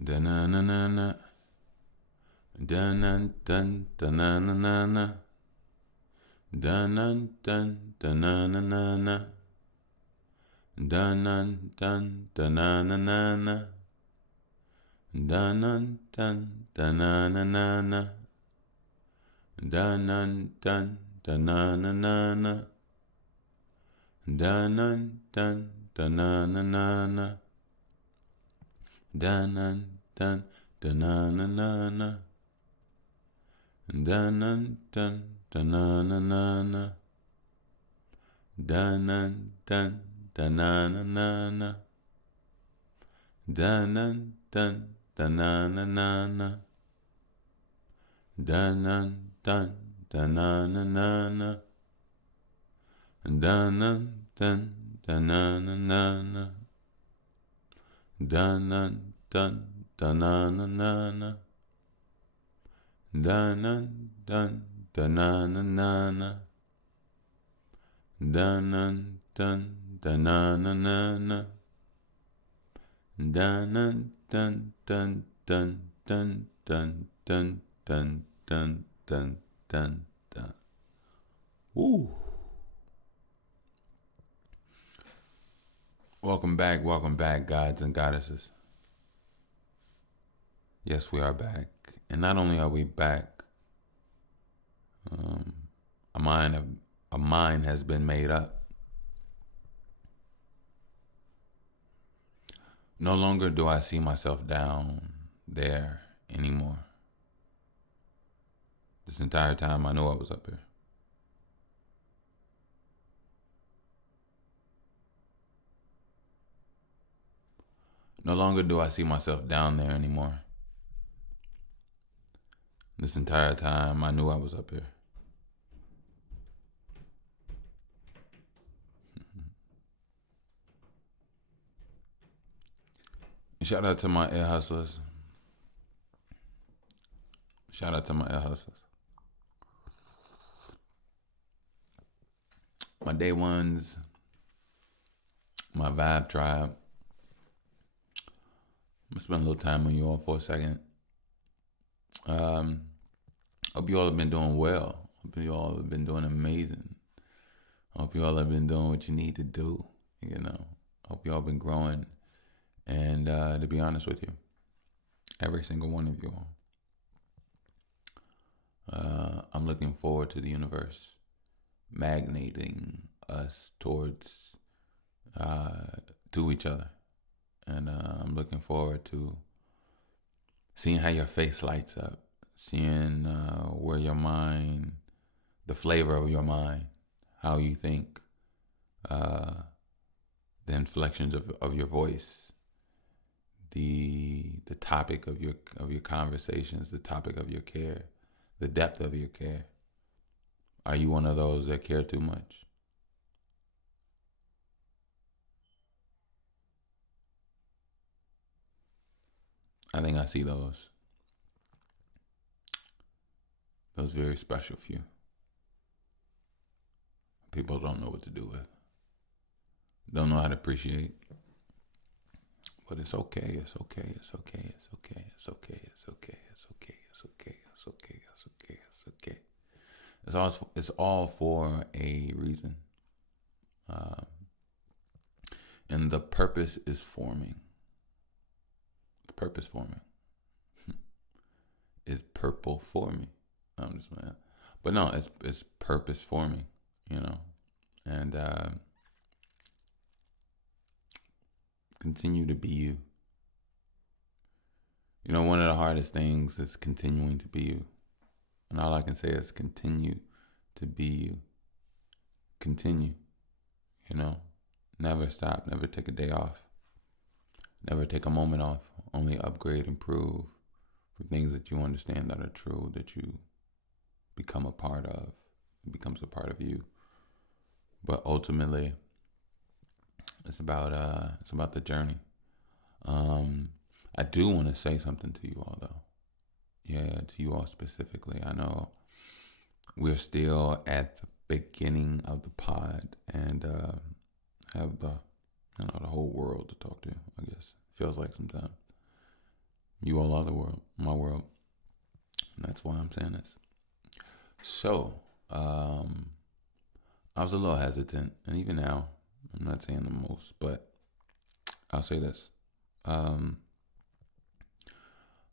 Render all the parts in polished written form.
Da-na-na-na-na. Dun-dun-dun, da-na-na-na-na. Dun-dun-dun, da-na-na-na-na. Dun-dun-dun, da-na-na-na-na. Dun-dun-dun, da-na-na-na-na. Dun-dun-dun, da-na-na-na-na. Dun-dun-dun, da-na-na-na-na. Dun-dun-dun, da-na-na-na-na. Dun-dun-dun, da-na-na-na-na. Dun-dun-dun, da-na-na-na-na. Dun-dun-dun, da-na-na-na-na. Dun-dun-dun, da-na-na-na-na. Dun-dun-dun, da-na-na-na-na. Dun-dun-dun, da-na-na-na-na. Dun-dun-dun, da-na-na-na-na. Dun-dun-dun, da-na-na-na-na. Dun-dun-dun-dun-dun-dun-dun-dun-dun-dun-dun. Woo. Welcome back, gods and goddesses. Yes, we are back. And not only are we back, a mind has been made up. No longer do I see myself down there anymore. This entire time I knew I was up here. No longer do I see myself down there anymore. This entire time I knew I was up here. Shout out to my ear hustlers. Shout out to my ear hustlers. My day ones, my vibe tribe. I'm gonna spend a little time on you all for a second. Hope you all have been doing well. Hope you all have been doing amazing. Hope you all have been doing what you need to do. Hope you all been growing. And to be honest with you, every single one of you all, I'm looking forward to the universe magnating us towards to each other. And I'm looking forward to seeing how your face lights up, seeing where your mind, the flavor of your mind, how you think, the inflections of your voice, the topic of your conversations, the topic of your care, the depth of your care. Are you one of those that care too much? I think I see those very special few. People don't know what to do with. Don't know how to appreciate. But it's okay, it's okay, it's okay, it's okay, it's okay, it's okay, it's okay, it's okay, it's okay, it's okay, it's okay. It's all for a reason. And the purpose is forming. The purpose forming. Is purple forming. I'm just man. But no, it's purpose forming, And continue to be you. One of the hardest things is continuing to be you. And all I can say is continue to be you. Continue. Never stop. Never take a day off. Never take a moment off. Only upgrade, improve for things that you understand that are true, that you become a part of. It becomes a part of you. But ultimately, it's about the journey. I do want to say something to you all, though. Yeah, to you all specifically. I know we're still at the beginning of the pod and have the whole world to talk to, I guess. Feels like sometimes. You all are the world, my world. And that's why I'm saying this. So, I was a little hesitant, and even now, I'm not saying the most, but I'll say this. Um,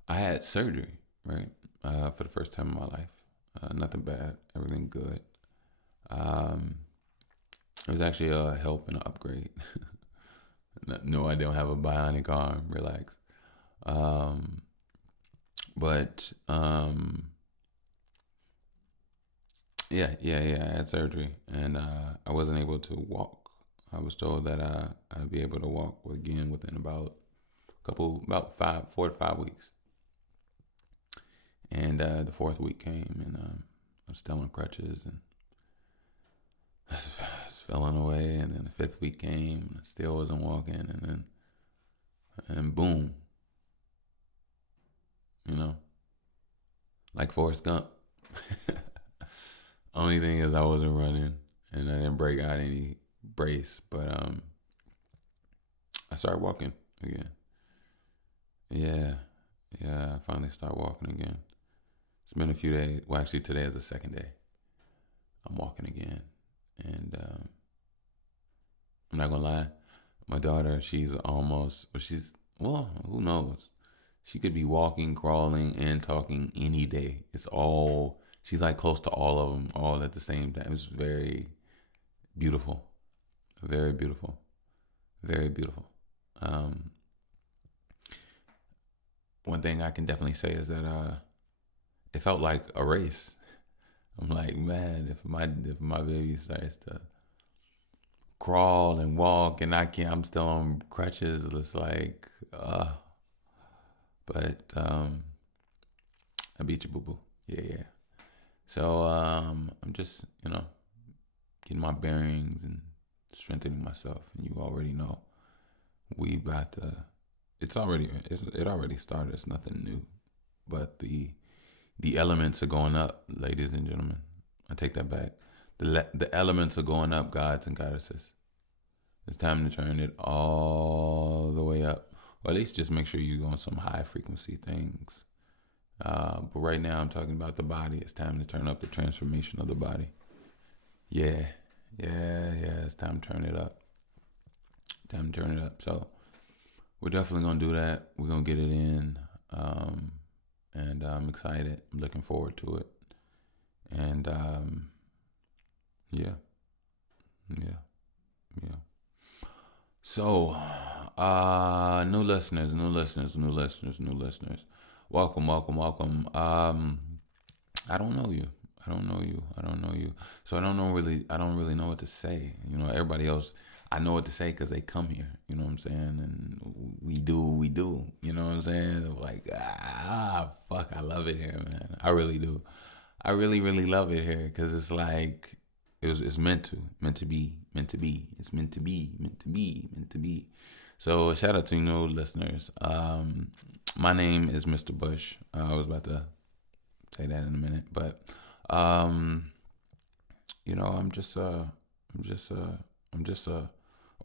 I had surgery, right, for the first time in my life. Nothing bad, everything good. Um, it was actually a help and an upgrade. No, I don't have a bionic arm. Relax. Um, but yeah. I had surgery, and I wasn't able to walk. I was told that I'd be able to walk again within about 4 to 5 weeks. And the fourth week came, and I was still on crutches, and I was falling away. And then the fifth week came, and I still wasn't walking, and boom, like Forrest Gump. Only thing is I wasn't running, and I didn't break out any brace, but I started walking again. Yeah, I finally started walking again. It's been a few days. Well, actually, today is the second day. I'm walking again, and I'm not gonna lie. My daughter, who knows? She could be walking, crawling, and talking any day. She's like close to all of them, all at the same time. It's very beautiful, very beautiful, very beautiful. Um, One thing I can definitely say is that it felt like a race. I'm like, man, if my baby starts to crawl and walk and I'm still on crutches, it's like, but I beat you, boo boo. Yeah. So I'm just, getting my bearings and strengthening myself. And you already know we about to. It already started. It's nothing new, but the elements are going up, ladies and gentlemen. I take that back. The elements are going up, gods and goddesses. It's time to turn it all the way up, or at least just make sure you're on some high frequency things. But right now, I'm talking about the body. It's time to turn up the transformation of the body. Yeah. It's time to turn it up. So we're definitely gonna do that. We're gonna get it in, and I'm excited. I'm looking forward to it. And yeah. So, new listeners. Welcome. I don't know you. So I don't really know what to say. Everybody else, I know what to say because they come here. You know what I'm saying? And we do. You know what I'm saying? Like, fuck, I love it here, man. I really do. I really, really love it here because it's like, it's meant to be. It's meant to be. So shout out to listeners. My name is Mr. Bush. I was about to say that in a minute, but I'm just a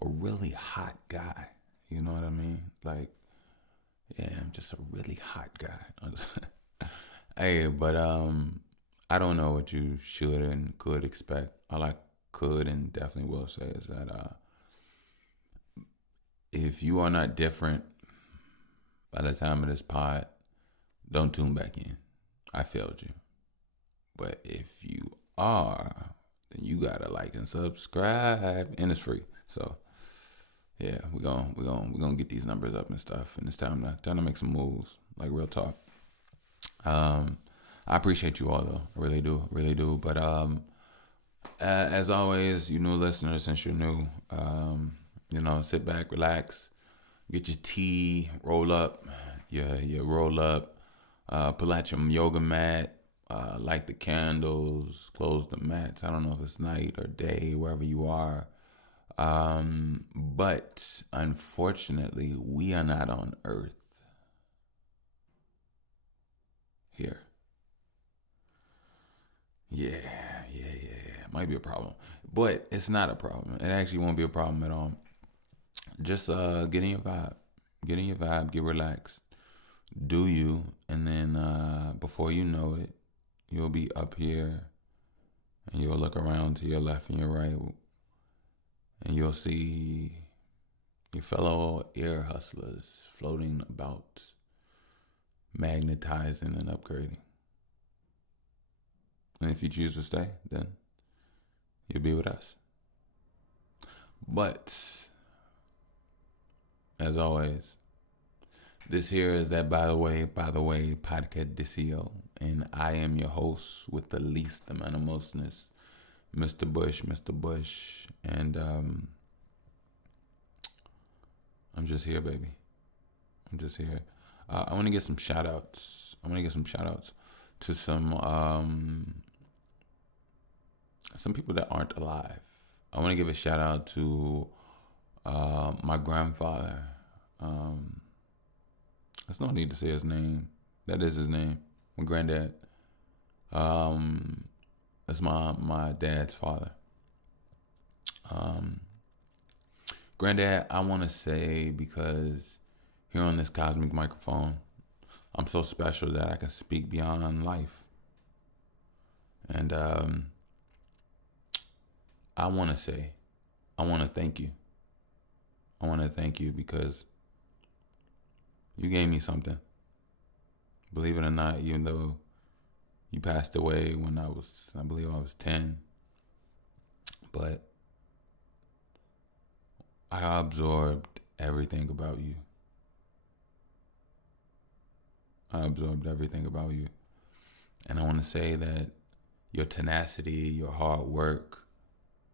really hot guy. You know what I mean? Like, yeah, I'm just a really hot guy. Hey, but I don't know what you should and could expect. All I could and definitely will say is that if you are not different by the time of this pod, don't tune back in. I failed you. But if you are, then you gotta like and subscribe, and it's free. So yeah, we're gonna get these numbers up and stuff, and it's time to make some moves, like real talk. I appreciate you all though, I really do. But as always, you new listeners, since you're new, sit back, relax, get your tea, roll up, pull out your yoga mat, light the candles, close the mats. I don't know if it's night or day, wherever you are. But unfortunately, we are not on Earth here. Yeah. It might be a problem, but it's not a problem. It actually won't be a problem at all. Just get in your vibe, get relaxed. do you, and then before you know it, you'll be up here, and you'll look around to your left and your right, and you'll see your fellow ear hustlers floating about, magnetizing and upgrading. And if you choose to stay, then you'll be with us. But as always, this here is that by the way podcast Dicio, and I am your host with the least amount of mostness, Mr. Bush, and I'm just here, baby. I'm just here. I want to get some shout outs. To some people that aren't alive. I want to give a shout out to my grandfather. There's no need to say his name. That is his name. My granddad. That's my dad's father. Granddad, I want to say, because here on this cosmic microphone, I'm so special that I can speak beyond life. And I want to thank you. I want to thank you because you gave me something. Believe it or not, even though you passed away when I believe I was 10. But I absorbed everything about you. And I want to say that your tenacity, your hard work,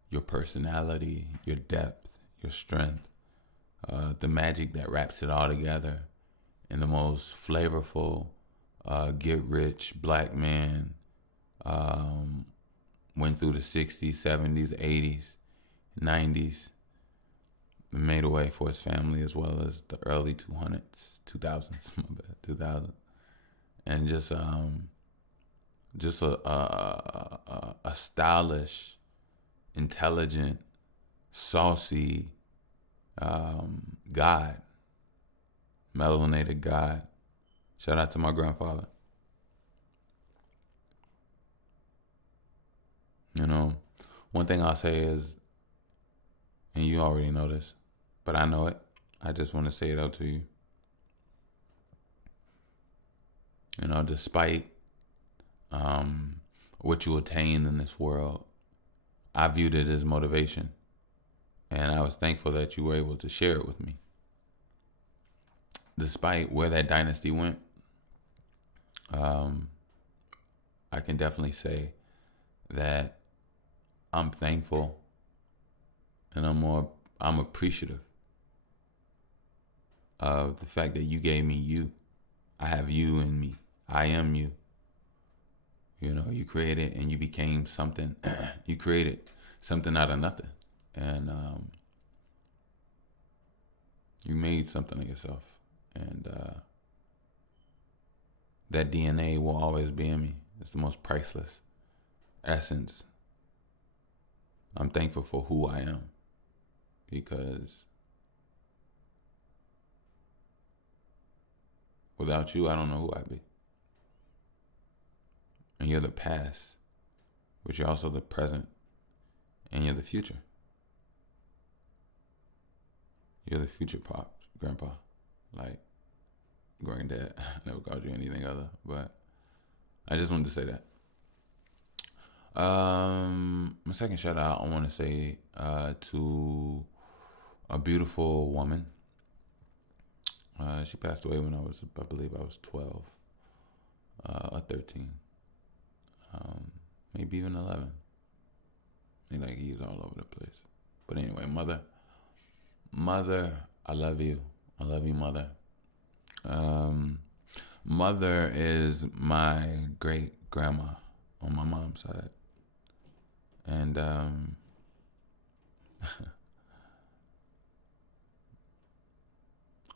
your personality, your depth, your strength, the magic that wraps it all together in the most flavorful, get-rich black man, went through the 60s, 70s, 80s, 90s, made a way for his family, as well as the early 2000s, my bad, 2000, and just a stylish, intelligent, saucy God, melanated God. Shout out to my grandfather. You know, one thing I'll say is, and you already know this, but I know it. I just want to say it out to you. You know, despite what you attained in this world, I viewed it as motivation. And I was thankful that you were able to share it with me. Despite where that dynasty went, I can definitely say that I'm thankful and I'm appreciative of the fact that you gave me you. I have you in me. I am you. You know, you created and you became something. You created something out of nothing. And you made something of yourself. And that DNA will always be in me. It's the most priceless essence. I'm thankful for who I am. Because without you, I don't know who I'd be. And you're the past, but you're also the present, and you're the future. You're the future grandpa. Like, granddad. I never called you anything other, but I just wanted to say that. My second shout out, I want to say to a beautiful woman. She passed away when I believe I was 12 or 13. Maybe even 11. Like, he's all over the place. But anyway, mother, I love you. I love you, mother. Mother is my great grandma on my mom's side. And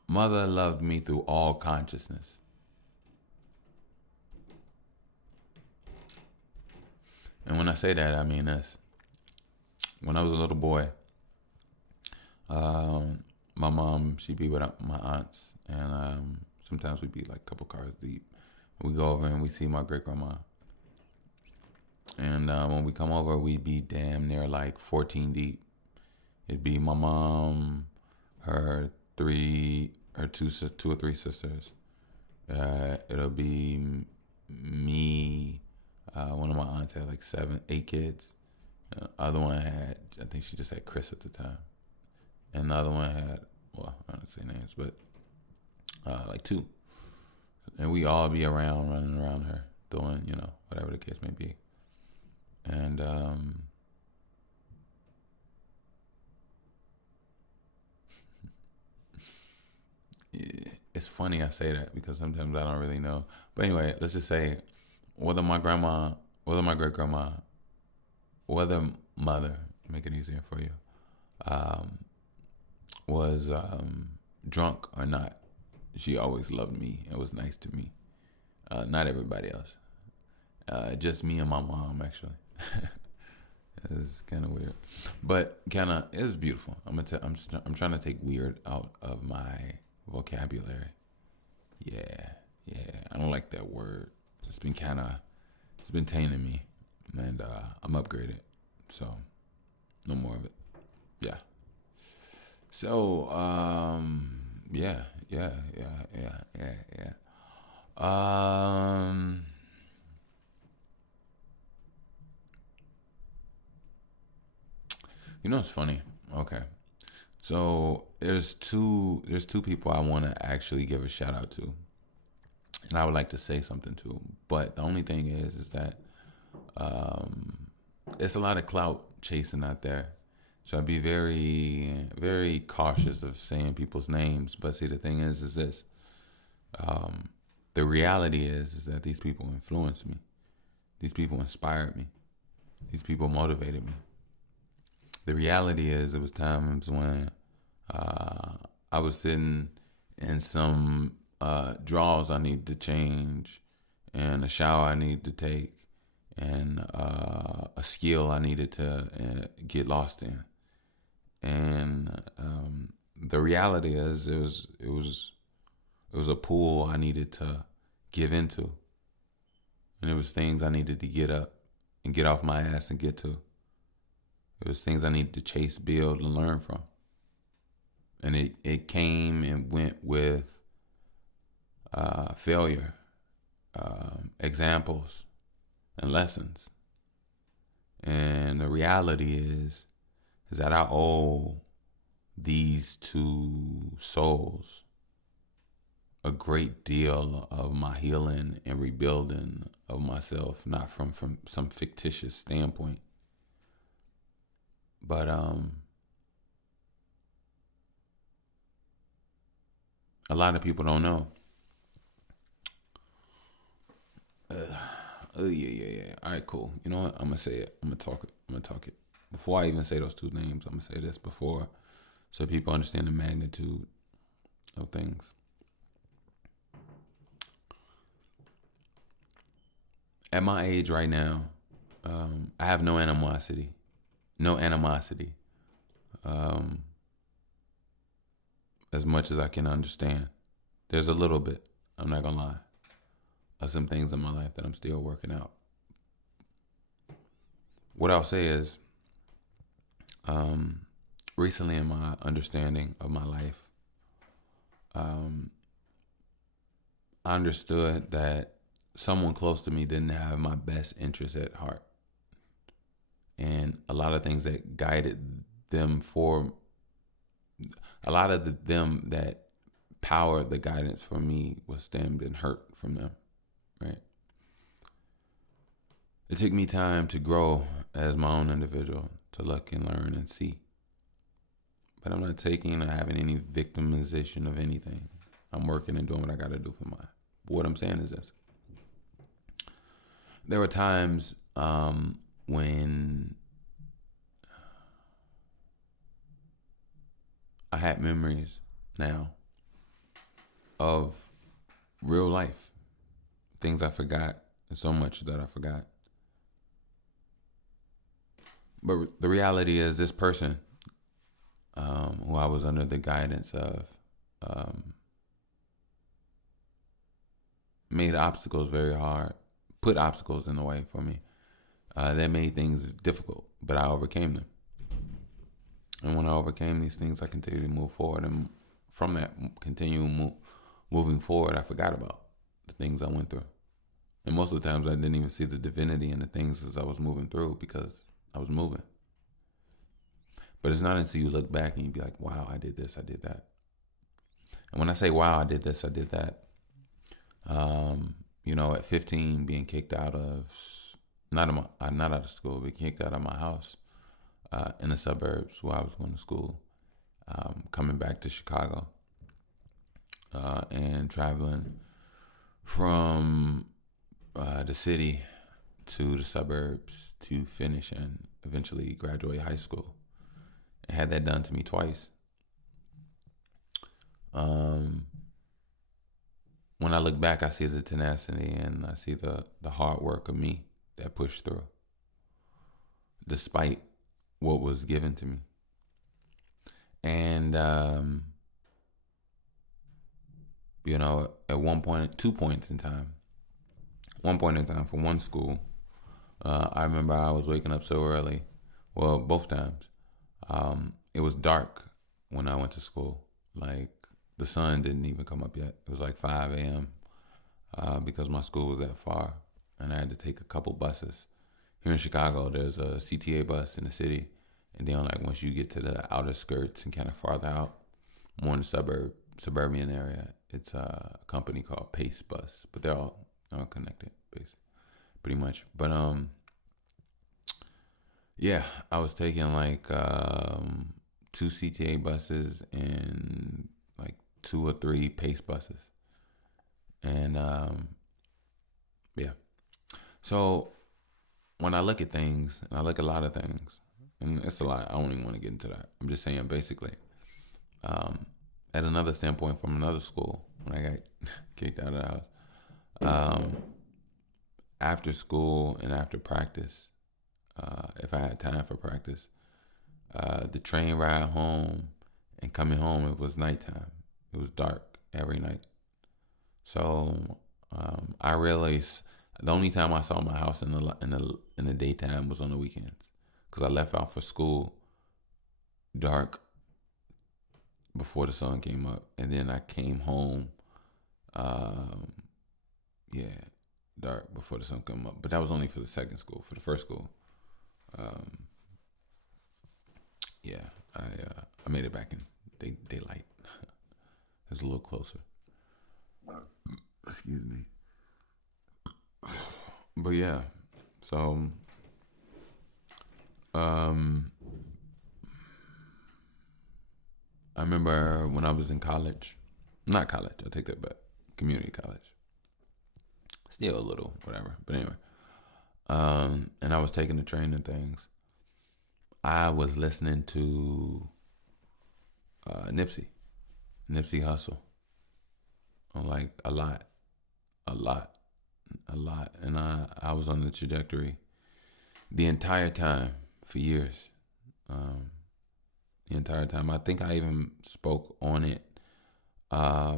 mother loved me through all consciousness. And when I say that, I mean this. When I was a little boy, my mom, she'd be with my aunts, and Sometimes we'd be like a couple cars deep. We go over and we see my great grandma. And when we come over, we'd be damn near like 14 deep. It'd be my mom, her two or three sisters. It'll be me. One of my aunts had like 8 kids. Other one had, I think she just had Chris at the time. And the other one had, well, I don't say names, but like 2. And we all be running around her, doing, whatever the case may be. And it's funny I say that because sometimes I don't really know. But anyway, let's just say whether my grandma, whether my great grandma, whether mother, make it easier for you, was drunk or not, she always loved me and was nice to me. Not everybody else. Just me and my mom, actually. It's kind of weird, but it was beautiful. I'm trying to take weird out of my vocabulary. Yeah. I don't like that word. It's been tainting me, and I'm upgraded, so no more of it. Yeah. So yeah. It's funny. Okay. So there's two people I want to actually give a shout out to, and I would like to say something to. But the only thing is that it's a lot of clout chasing out there, so I'd be very, very cautious of saying people's names. But see, the thing is this: the reality is that these people influenced me, these people inspired me, these people motivated me. The reality is, it was times when I was sitting in some drawers I needed to change, and a shower I needed to take, and a skill I needed to get lost in. And the reality is, it was a pool I needed to give into, and it was things I needed to get up and get off my ass and get to. It was things I needed to chase, build, and learn from. And it came and went with failure, examples, and lessons. And the reality is that I owe these 2 souls a great deal of my healing and rebuilding of myself, not from some fictitious standpoint. But a lot of people don't know. Yeah. All right, cool. You know what? I'm gonna say it. I'm gonna talk it. Before I even say those 2 names, I'm gonna say this before, so people understand the magnitude of things. At my age right now, I have no animosity. As much as I can understand. There's a little bit, I'm not gonna lie, of some things in my life that I'm still working out. What I'll say is, recently in my understanding of my life, I understood that someone close to me didn't have my best interest at heart. And a lot of things that guided them them that powered the guidance for me was stemmed and hurt from them, right? It took me time to grow as my own individual, to look and learn and see. But I'm not taking or having any victimization of anything. I'm working and doing what I got to do for mine. But what I'm saying is this. There were times when I had memories now of real life, things I forgot, and so much that I forgot. But the reality is, this person who I was under the guidance of made obstacles very hard, put obstacles in the way for me. That made things difficult, but I overcame them. And when I overcame these things, I continued to move forward. And from that, moving forward, I forgot about the things I went through. And most of the times, I didn't even see the divinity in the things as I was moving through because I was moving. But it's not until you look back and you be like, wow, I did this, I did that. And when I say, wow, I did this, I did that, at 15, being kicked out of, not out of school, but kicked out of my house in the suburbs where I was going to school, coming back to Chicago and traveling from the city to the suburbs to finish and eventually graduate high school. I had that done to me twice. When I look back, I see the tenacity and I see the hard work of me that pushed through, despite what was given to me. And, at one point, 2 points in time, for one school, I remember I was waking up so early. Well, both times. It was dark when I went to school. Like, the sun didn't even come up yet. It was like 5 a.m. Because my school was that far. And I had to take a couple buses. Here in Chicago, there's a CTA bus in the city. And then, like, once you get to the outer skirts and kind of farther out, more in the suburban area, it's a company called Pace Bus. But they're all connected, basically, pretty much. But, yeah, I was taking, like, 2 CTA buses and, like, 2 or 3 Pace buses. And, yeah. So when I look at things, and I look at a lot of things, and it's a lot, I don't even want to get into that. I'm just saying, basically, at another standpoint from another school, when I got kicked out of the house, after school and after practice, if I had time for practice, the train ride home and coming home, it was nighttime. It was dark every night. So I realized the only time I saw my house in the daytime was on the weekends, because I left out for school dark before the sun came up, and then I came home, dark before the sun came up. But that was only for the second school. For the first school, I made it back in daylight. It's a little closer. Excuse me. But yeah, so I remember when I was in college, not college, I take that back, community college. Still a little, whatever. But anyway, and I was taking the train and things. I was listening to Nipsey Hussle, like a lot, and I was on the trajectory the entire time for years. The entire time, I think I even spoke on it. I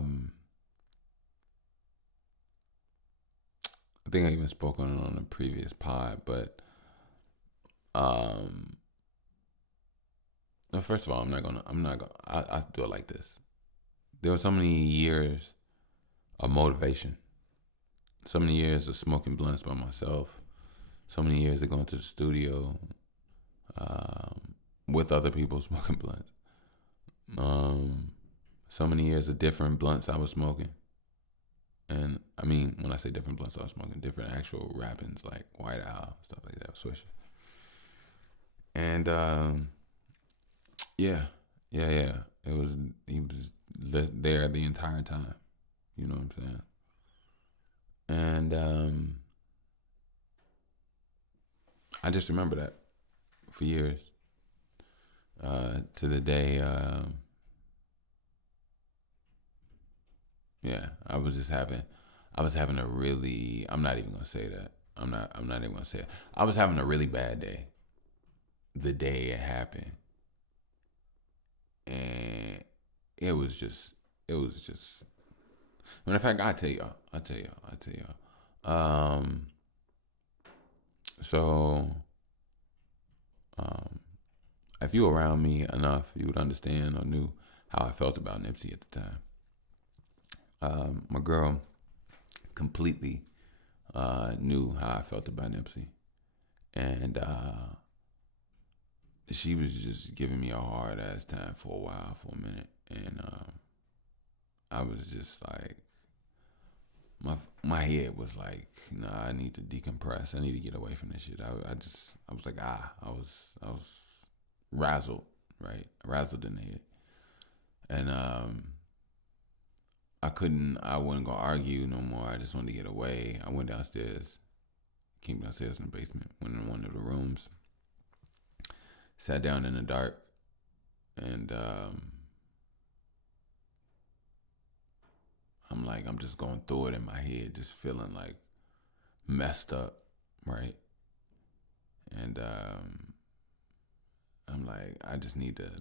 think I even spoke on it on a previous pod, but first of all, I do it like this. There were so many years of motivation, so many years of smoking blunts by myself, so many years of going to the studio with other people smoking blunts, so many years of different blunts I was smoking. And I mean, when I say different blunts I was smoking, different actual wrappings like White Owl, stuff like that, Swisher. And yeah. He was there the entire time. You know what I'm saying? And I just remember that for years. To the day, I was having a really, I'm not even gonna say that. I'm not even gonna say it. I was having a really bad day. The day it happened. And it was just Matter of fact, I'll tell y'all. So, um, if you were around me enough, you would understand or knew how I felt about Nipsey at the time. My girl completely knew how I felt about Nipsey, and she was just giving me a hard ass time for a while, for a minute, and I was just like, my head was like, nah, I need to decompress. I need to get away from this shit. I was like, I was razzled, right? Razzled in the head, and I wasn't gonna argue no more. I just wanted to get away. I went downstairs, came downstairs in the basement, went in one of the rooms, sat down in the dark, and I'm just going through it in my head, just feeling like messed up, right? And I'm like, I just need to.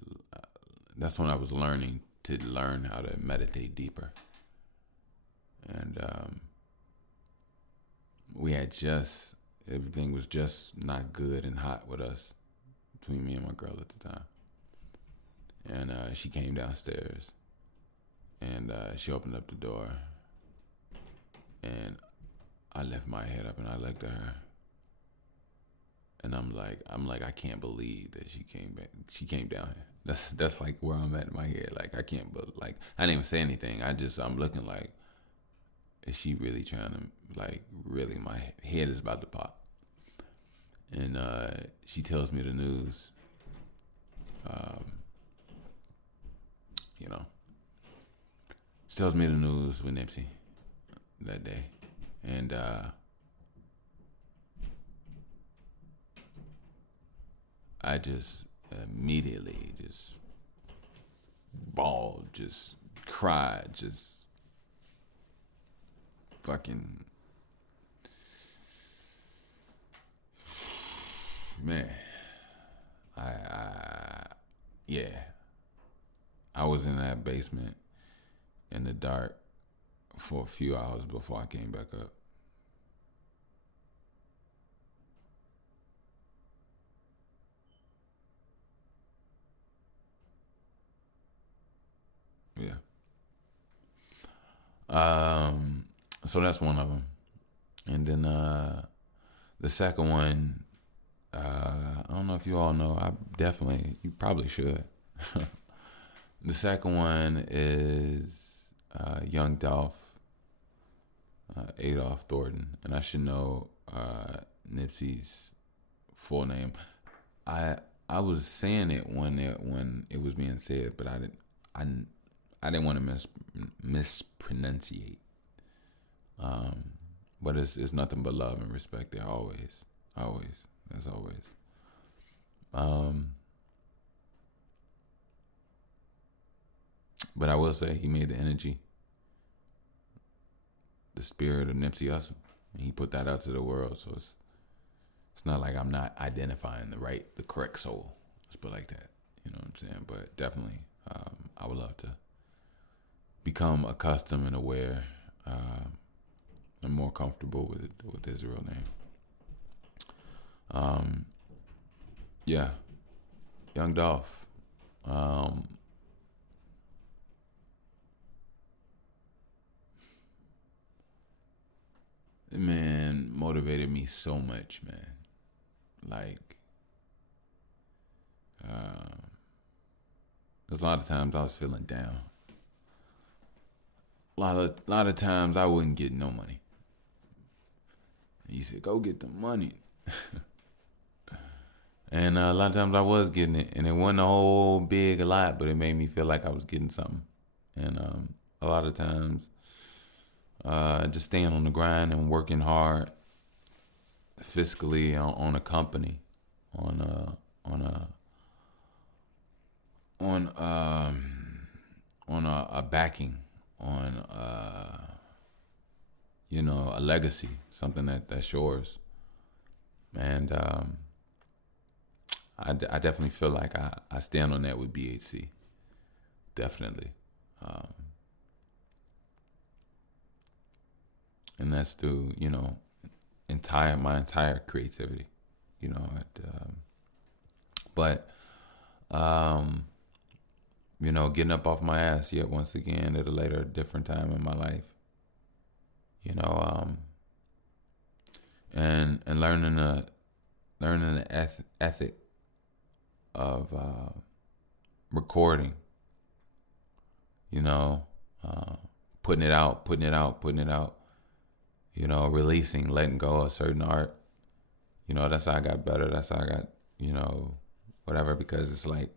That's when I was learning how to meditate deeper, and everything was just not good and hot with us, between me and my girl at the time. And she came downstairs, and she opened up the door, and I left my head up and I looked at her, and I'm like, I can't believe that she came back. She came down here. That's like where I'm at in my head. Like, I can't, but like, I didn't even say anything. I'm looking like, is she really trying to, like, really, my head is about to pop. And she tells me the news. You know, she tells me the news with Nipsey that day, and I just immediately just bawled, just cried, just fucking, man. Yeah, I was in that basement in the dark for a few hours before I came back up. Yeah. So that's one of them, and then the second one, I don't know if you all know. You probably should. The second one is Young Dolph, Adolph Thornton, and I should know Nipsey's full name. I was saying it when it was being said, but I didn't want to mispronunciate. But it's nothing but love and respect there, always, as always. But I will say he made the energy, the spirit of Nipsey Hussle, and he put that out to the world. So it's not like I'm not identifying the correct soul. Let's put it like that. You know what I'm saying? But definitely, I would love to become accustomed and aware and more comfortable with his real name. Yeah, Young Dolph. Man, motivated me so much, man. Like, there's a lot of times I was feeling down. A lot of times I wouldn't get no money. He said, "Go get the money," and a lot of times I was getting it, and it wasn't a lot, but it made me feel like I was getting something. And a lot of times, just staying on the grind and working hard fiscally on a company, on a backing, on a legacy, something that's yours. And I definitely feel like I stand on that with BHC. Definitely. and that's through my entire creativity. You know, but um, getting up off my ass yet once again at a later, different time in my life. You know, and learning the ethic of recording. You know, uh, putting it out, putting it out, putting it out. Releasing, letting go of certain art. That's how I got better. That's how I got, whatever. Because it's like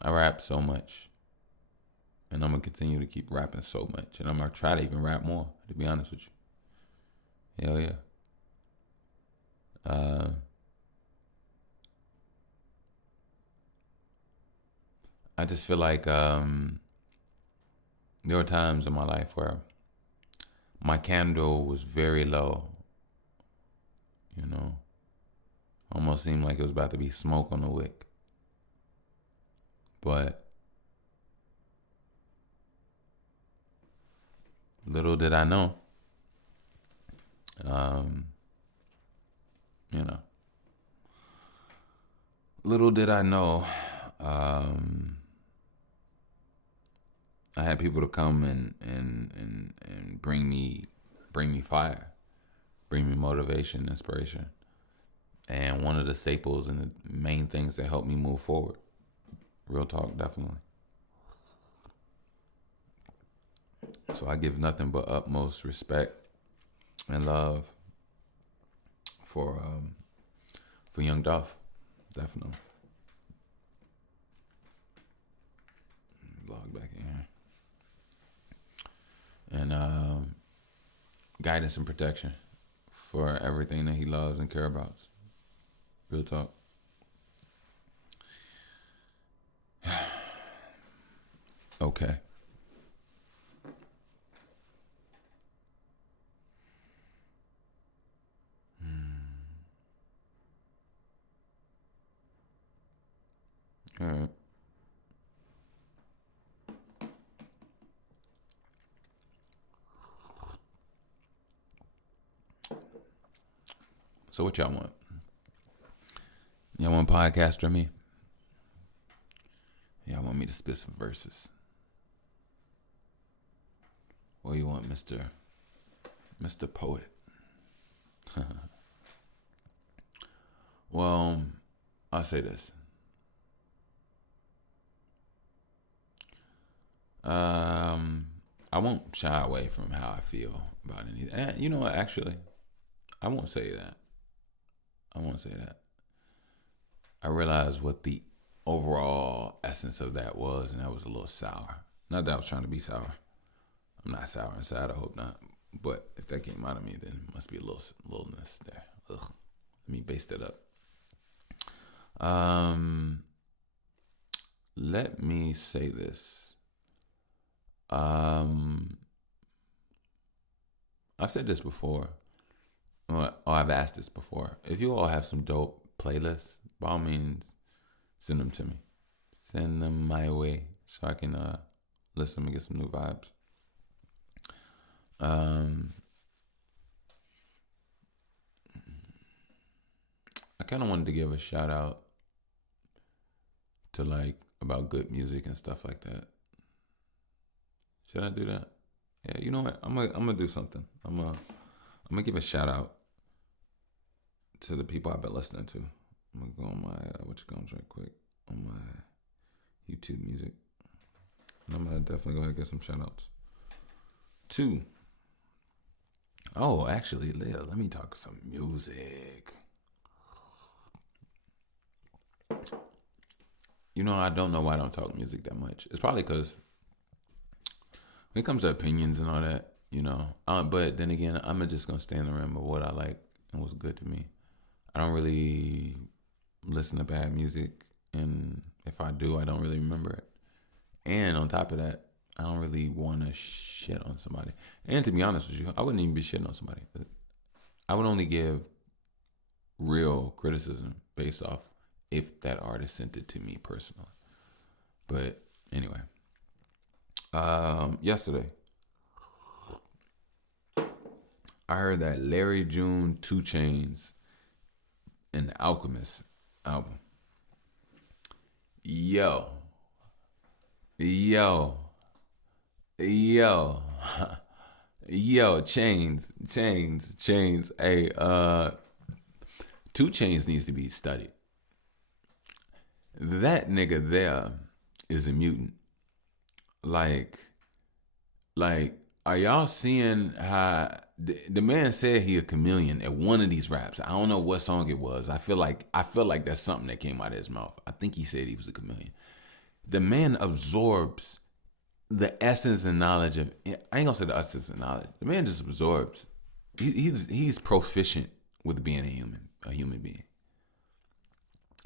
I rap so much, and I'm gonna continue to keep rapping so much, and I'm gonna try to even rap more. To be honest with you, hell yeah. Uh, I just feel like there were times in my life where my candle was very low. You know, almost seemed like it was about to be smoke on the wick. But little did I know, um, you know, little did I know, I had people to come and bring me fire, bring me motivation, inspiration, and one of the staples and the main things that helped me move forward. Real talk, definitely. So I give nothing but utmost respect and love for Young Duff, definitely. Log back in here. And guidance and protection for everything that he loves and care about. Real talk. Okay. All right. So what y'all want? Y'all want a podcast or me? Y'all want me to spit some verses? Or you want Mr. Poet? Well, I'll say this. I won't shy away from how I feel about anything. And you know what? Actually, I won't say that. I won't say that. I realized what the overall essence of that was, and that was a little sour. Not that I was trying to be sour. I'm not sour inside. I hope not. But if that came out of me, then it must be a littleness there. Ugh. Let me base that up. Let me say this. I've said this before. Or I've asked this before. If you all have some dope playlists, by all means, send them to me. Send them my way so I can listen and get some new vibes. I kind of wanted to give a shout out to about good music and stuff like that. Should I do that? Yeah, you know what? I'm gonna do something. I'm gonna give a shout out to the people I've been listening to. I'm gonna go on my what you comes right quick on my YouTube music, and I'm gonna definitely go ahead and get some shout outs. 2. Oh, actually, let me talk some music. I don't know why I don't talk music that much. It's probably because when it comes to opinions and all that, but then again, I'm just going to stay in the realm of what I like and what's good to me. I don't really listen to bad music, and if I do, I don't really remember it. And on top of that, I don't really want to shit on somebody. And to be honest with you, I wouldn't even be shitting on somebody. I would only give real criticism based off if that artist sent it to me personally. But anyway, yesterday I heard that Larry June, 2 Chainz, and the Alchemist album. Yo, yo, yo, yo, Chains. Hey, 2 Chainz needs to be studied. That nigga there is a mutant. Like, like, are y'all seeing how the man said he a chameleon at one of these raps? I don't know what song it was. I feel like that's something that came out of his mouth. I think he said he was a chameleon. The man absorbs the essence and knowledge of. I ain't gonna say the essence and knowledge. The man just absorbs. He's proficient with being a human being.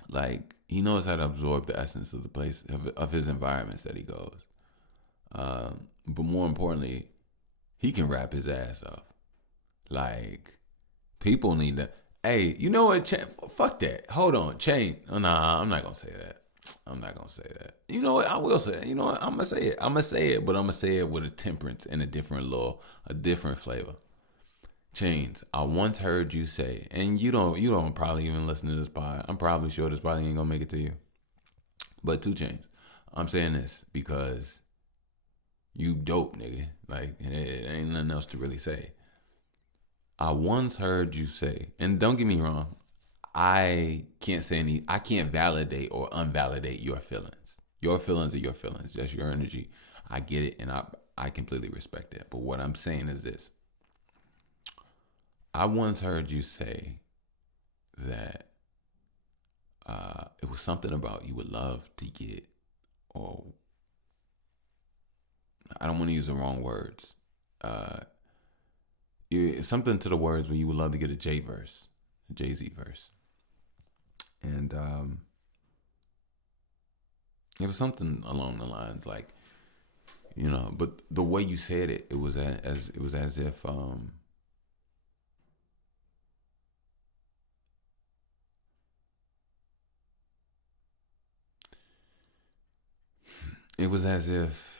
Like he knows how to absorb the essence of the place of his environments that he goes. But more importantly, he can rap his ass off. Like people need to. Hey, you know what? Fuck that. Hold on, Chain. Oh, nah, I'm not gonna say that. I'm not gonna say that. You know what? I will say it. You know what? I'm gonna say it. I'm gonna say it, but I'm gonna say it with a temperance and a different a different flavor. Chains. I once heard you say, and you don't probably even listen to this pod. I'm probably sure this probably ain't gonna make it to you. But 2 Chainz. I'm saying this because you dope, nigga. Like it ain't nothing else to really say. I once heard you say, and don't get me wrong, I can't validate or unvalidate your feelings. Your feelings are your feelings. That's your energy. I get it, and I completely respect that. But what I'm saying is this. I once heard you say that it was something about you would love to get, or I don't want to use the wrong words. It's something to the words where you would love to get a Jay-Z verse. And it was something along the lines like, but the way you said it, it was as if it was as if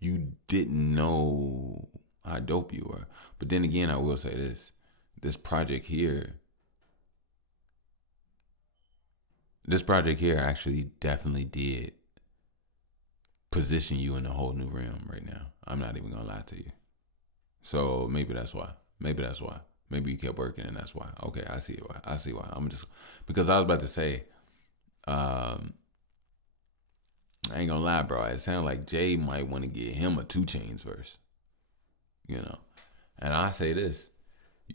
you didn't know how dope you were. But then again, I will say this project here actually definitely did position you in a whole new realm right now. I'm not even gonna lie to you. So maybe that's why. Maybe you kept working and that's why. Okay, I see why. I'm just because I was about to say, I ain't gonna lie, bro. It sounded like Jay might want to get him a 2 Chainz verse. And I say this,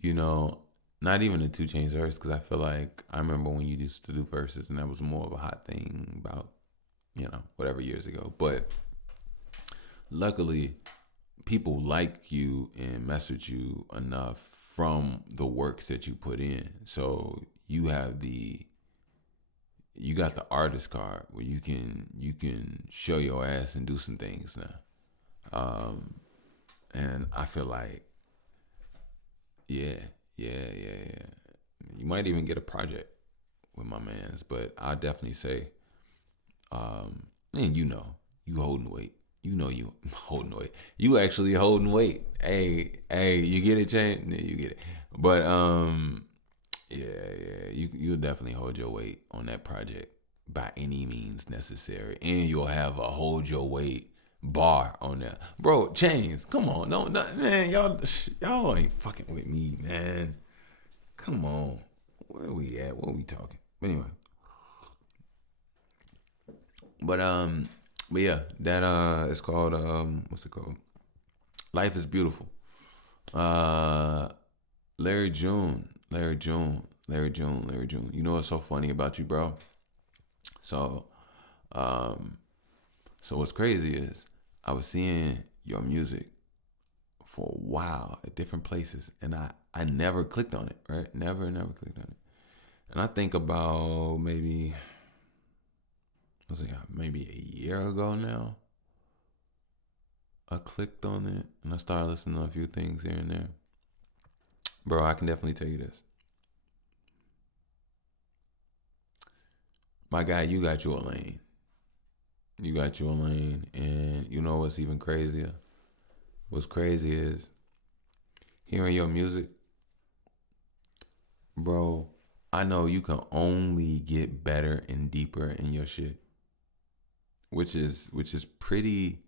not even a 2 Chainz verse, because I feel like I remember when you used to do verses and that was more of a hot thing about, whatever years ago. But luckily, people like you and message you enough from the works that you put in. So you got the artist card where you can show your ass and do some things now. And I feel like, yeah. You might even get a project with my mans, but I'll definitely say, and you holding weight. You holding weight. You actually holding weight. Hey, you get it, Jane? You get it. But yeah, you'll definitely hold your weight on that project by any means necessary, and you'll have a hold your weight bar on that, bro. Chains, come on, no, man, y'all ain't fucking with me, man. Come on, where we at? What are we talking? But anyway, but yeah, that it's called what's it called? Life is Beautiful. Larry June. You know what's so funny about you, bro? So what's crazy is I was seeing your music for a while at different places, and I never clicked on it, right? Never clicked on it. And I think about maybe a year ago now, I clicked on it and I started listening to a few things here and there. Bro, I can definitely tell you this. My guy, you got your lane. You got your lane, and you know what's even crazier? What's crazy is hearing your music, bro. I know you can only get better and deeper in your shit, which is pretty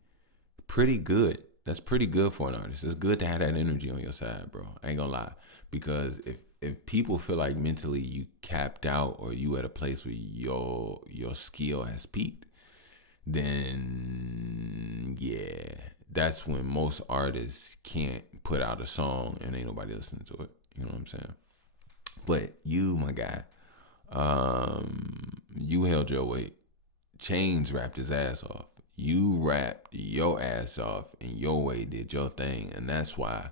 good. That's pretty good for an artist. It's good to have that energy on your side, bro. I ain't gonna lie, because if people feel like mentally you capped out or you at a place where your skill has peaked, then yeah, that's when most artists can't put out a song and ain't nobody listening to it. You know what I'm saying? But you, my guy, you held your weight. Chains rapped his ass off. You rapped your ass off, and your way did your thing, and that's why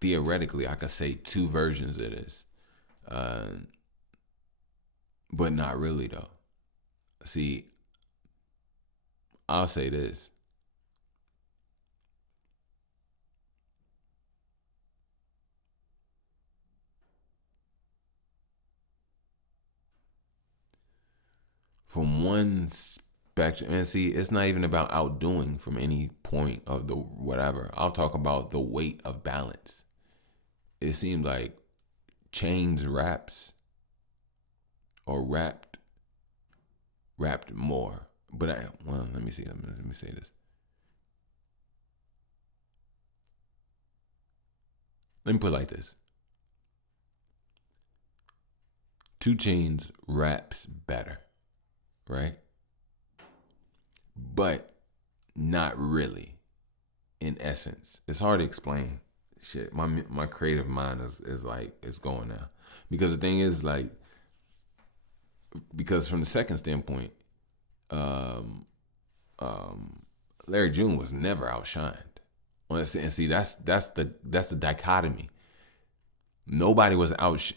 theoretically I could say two versions of this, uh, but not really though. See, I'll say this: from one spectrum, and see, it's not even about outdoing from any point of the whatever. I'll talk about the weight of balance. It seemed like Chains raps or rapped more. But let me see. Let me say this. Let me put it like this: 2 Chainz raps better, right? But not really. In essence, it's hard to explain. Shit, my creative mind is like it's going now, because the thing is like, because from the second standpoint, um, Larry June was never outshined. And see, that's the dichotomy. Nobody was out.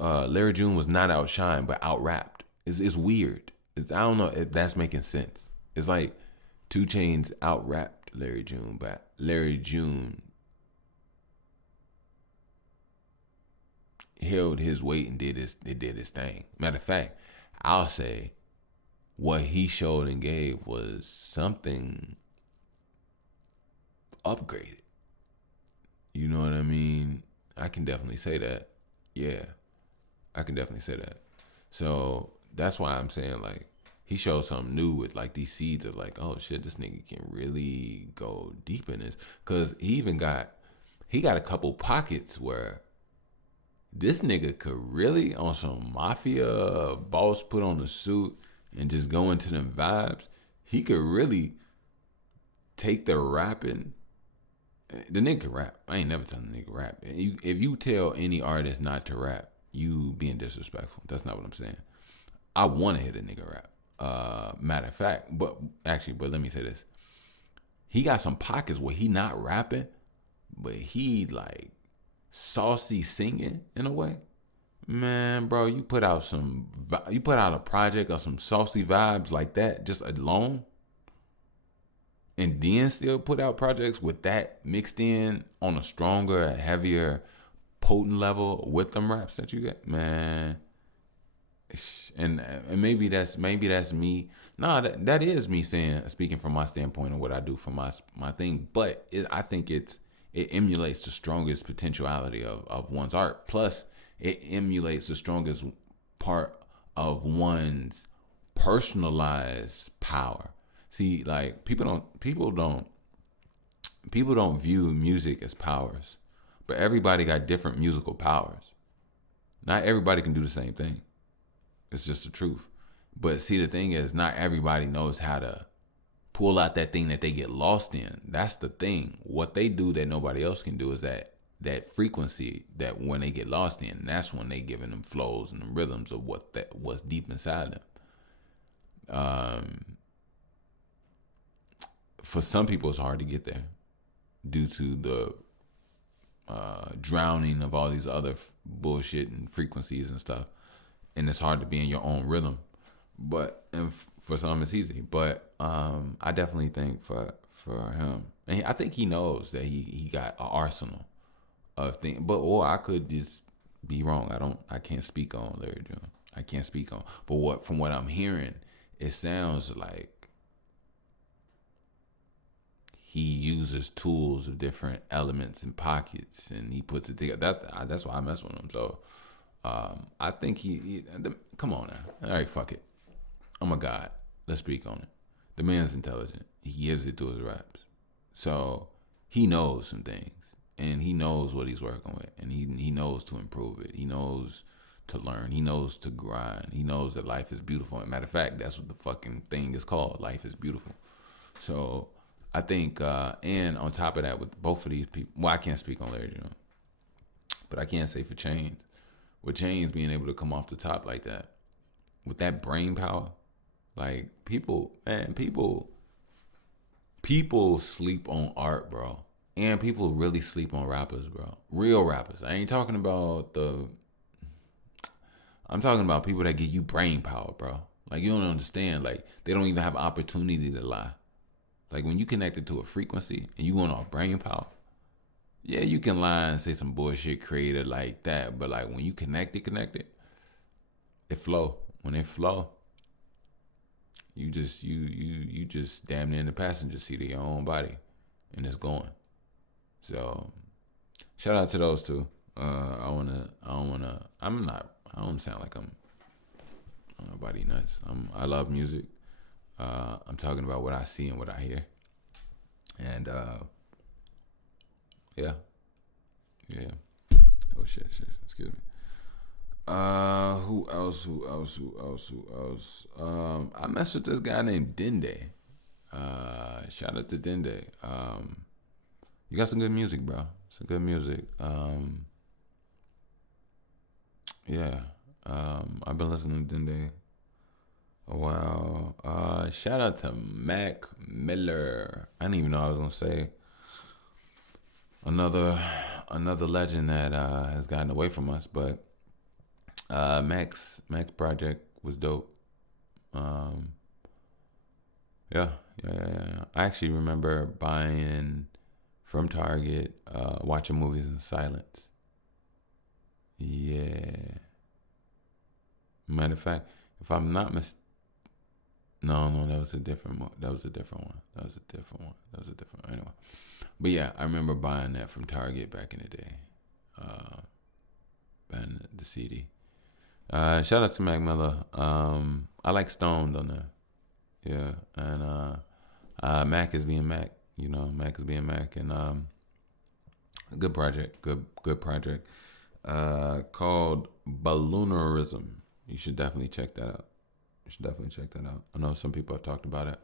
Larry June was not outshined, but out rapped. It's weird. I don't know if that's making sense. It's like 2 Chainz out rapped Larry June, but Larry June held his weight and did his thing. Matter of fact, I'll say what he showed and gave was something upgraded. You know what I mean? I can definitely say that. Yeah, I can definitely say that. So that's why I'm saying like he showed something new with like these seeds of like, oh shit, this nigga can really go deep in this. Cause he got a couple pockets where this nigga could really on some mafia boss put on a suit and just go into them vibes. He could really take the rapping. The nigga can rap. I ain't never telling the nigga rap. If you tell any artist not to rap, you being disrespectful. That's not what I'm saying. I want to hear the nigga rap. Matter of fact, but let me say this: he got some pockets where he not rapping, but he like saucy singing in a way. Man, bro, you put out a project of some saucy vibes like that just alone, and then still put out projects with that mixed in on a stronger, heavier, potent level with them raps that you get, man. And maybe that's me. Nah, that is me speaking from my standpoint of what I do for my thing. But I think it emulates the strongest potentiality of one's art. Plus, it emulates the strongest part of one's personalized power. See, like people don't view music as powers, but everybody got different musical powers. Not everybody can do the same thing. It's just the truth. But see, the thing is, not everybody knows how to pull out that thing that they get lost in. That's the thing. What they do that nobody else can do is that frequency that when they get lost in, that's when they giving them flows and them rhythms of what's deep inside them. For some people, it's hard to get there due to the drowning of all these other bullshit and frequencies and stuff, and it's hard to be in your own rhythm. But for some, it's easy. But I definitely think for him, and I think he knows that he got an arsenal of things. But or I could just be wrong. I can't speak on Larry June. I can't speak on. But from what I'm hearing, it sounds like uses tools of different elements and pockets, and he puts it together. That's why I mess with him. So I think come on now. All right, fuck it. I'm a god. Let's speak on it. The man's intelligent. He gives it to his raps. So he knows some things, and he knows what he's working with, and he knows to improve it. He knows to learn. He knows to grind. He knows that life is beautiful. And matter of fact, that's what the fucking thing is called. Life is beautiful. So I think, and on top of that, with both of these people, well, I can't speak on Larry June, but I can say for Chains, with Chains being able to come off the top like that, with that brain power, like people sleep on art, bro. And people really sleep on rappers, bro. Real rappers. I ain't talking about I'm talking about people that give you brain power, bro. Like, you don't understand. Like, they don't even have opportunity to lie. Like, when you connected to a frequency and you going off brain power, yeah, you can lie and say some bullshit created like that. But, like, when you connected, it flow. When it flow, you just damn near in the passenger seat of your own body, and it's going. So, shout out to those two. I don't sound like I'm nobody nuts. I love music. I'm talking about what I see and what I hear. And yeah. Oh shit. Excuse me. Who else? I messed with this guy named Dende. Shout out to Dende. You got some good music, bro. Some good music. Yeah. I've been listening to Dende a while. Shout out to Mac Miller. I didn't even know I was gonna say another legend that has gotten away from us, but Mac's project was dope. Yeah. I actually remember buying from Target, watching movies in silence. Yeah. Matter of fact, if I'm not no, that was a different one. Anyway, but yeah, I remember buying that from Target back in the day. Buying the CD. Shout out to Mac Miller. I like Stoned on there. Yeah, and Mac is being Mac. You know, Mac is being Mac, and a good project. Good project. Called Balloonerism. You should definitely check that out. I know some people have talked about it.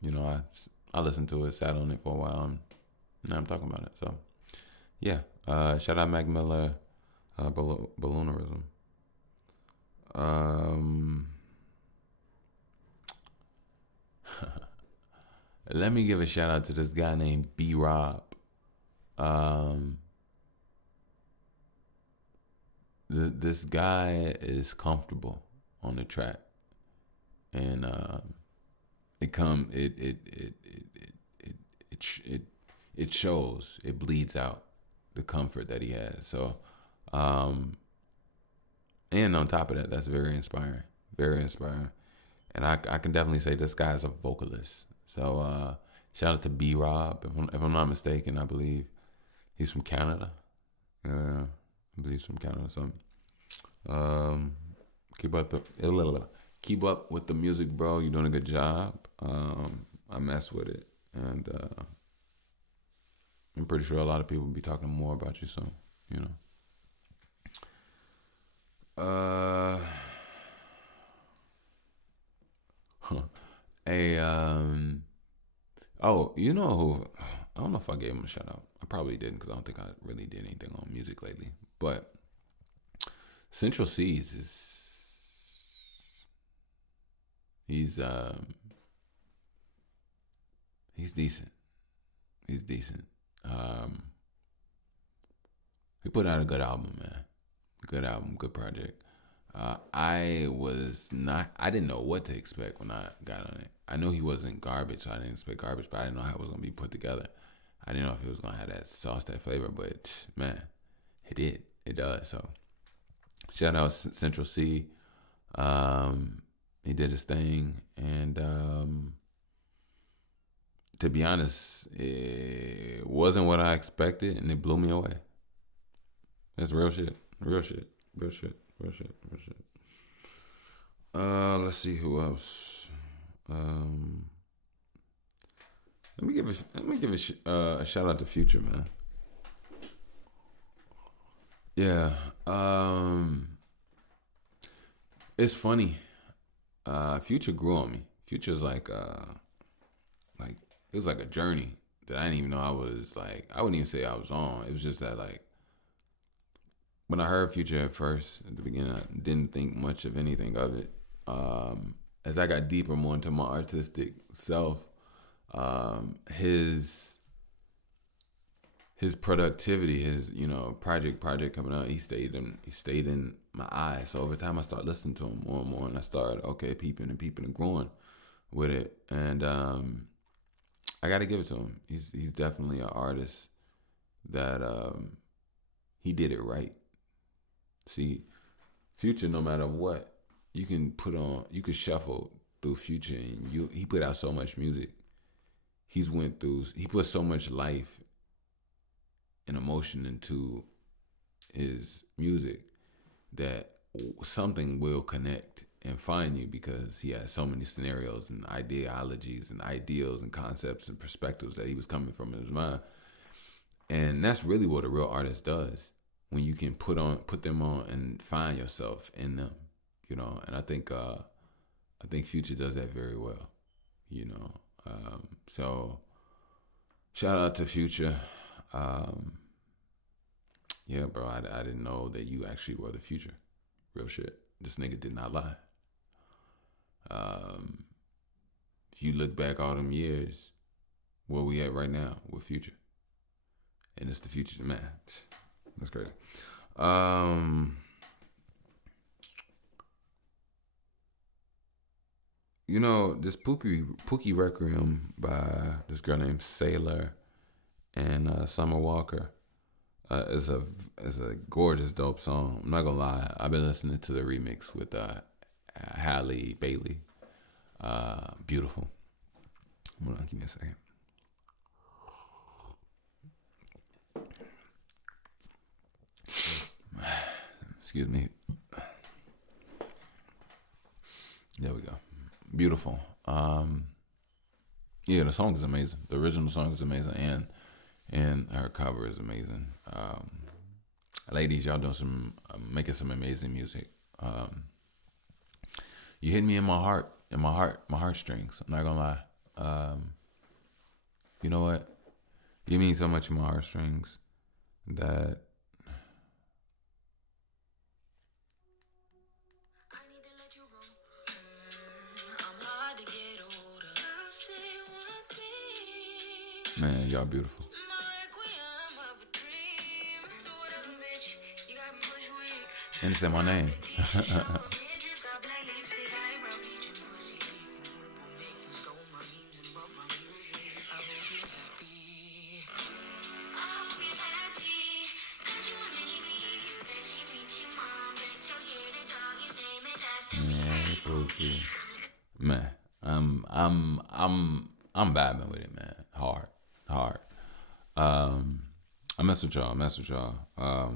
You know, I listened to it, sat on it for a while, and now I'm talking about it. So, yeah. Shout out Mac Miller, Balloonerism. Let me give a shout out to this guy named B Rob. This guy is comfortable on the track, and it shows. It bleeds out the comfort that he has. So, and on top of that, that's very inspiring. And I can definitely say this guy's a vocalist. So shout out to B Rob. If I'm not mistaken, I believe he's from Canada. I believe he's from Canada. So keep up with the music, bro. You're doing a good job. I mess with it, and I'm pretty sure a lot of people will be talking more about you soon. You know. Oh, you know who? I don't know if I gave him a shout out. I probably didn't, because I don't think I really did anything on music lately. But Central C's he's decent. He's decent. He put out a good album, man. Good album, good project. I didn't know what to expect when I got on it. I knew he wasn't garbage, so I didn't expect garbage, but I didn't know how it was going to be put together. I didn't know if it was going to have that sauce, that flavor, but man, it did. It does. So shout out Central C. He did his thing, and to be honest, it wasn't what I expected, and it blew me away. That's real shit. Real shit. Real shit. Real shit. Real shit. Let's see who else. Let me give a shout out to Future, man. Yeah. It's funny. Future grew on me. Future's like it was like a journey that I didn't even know I was like. I wouldn't even say I was on. It was just that like when I heard Future at first at the beginning, I didn't think much of anything of it. As I got deeper more into my artistic self, his productivity, his project coming out, he stayed in my eyes. So over time, I started listening to him more and more, and I started peeping and growing with it. And I got to give it to him. He's definitely an artist that he did it right. See, Future, no matter what you can put on, you could shuffle through Future, and he put out so much music. He put so much life and emotion into his music that something will connect and find you, because he has so many scenarios and ideologies and ideals and concepts and perspectives that he was coming from in his mind. And that's really what a real artist does, when you can put them on and find yourself in them, and I think Future does that very well, so shout out to Future. Yeah, bro, I didn't know that you actually were the future. Real shit. This nigga did not lie. If you look back all them years, where we at right now with Future, and it's the future, man. That's crazy. This Pookie Requiem by this girl named Sailor and Summer Walker is a gorgeous, dope song. I'm not gonna lie, I've been listening to the remix with Halle Bailey. Beautiful. Hold on, give me a second. Excuse me. There we go. Beautiful. Yeah, the song is amazing. The original song is amazing, and her cover is amazing. Ladies, y'all doing making some amazing music. You hit me in my heartstrings. I'm not gonna lie. You know what? You mean so much in my heartstrings that man, y'all beautiful. And it's in my name. Man, I'm vibing with it, man. Hard. I mess with y'all.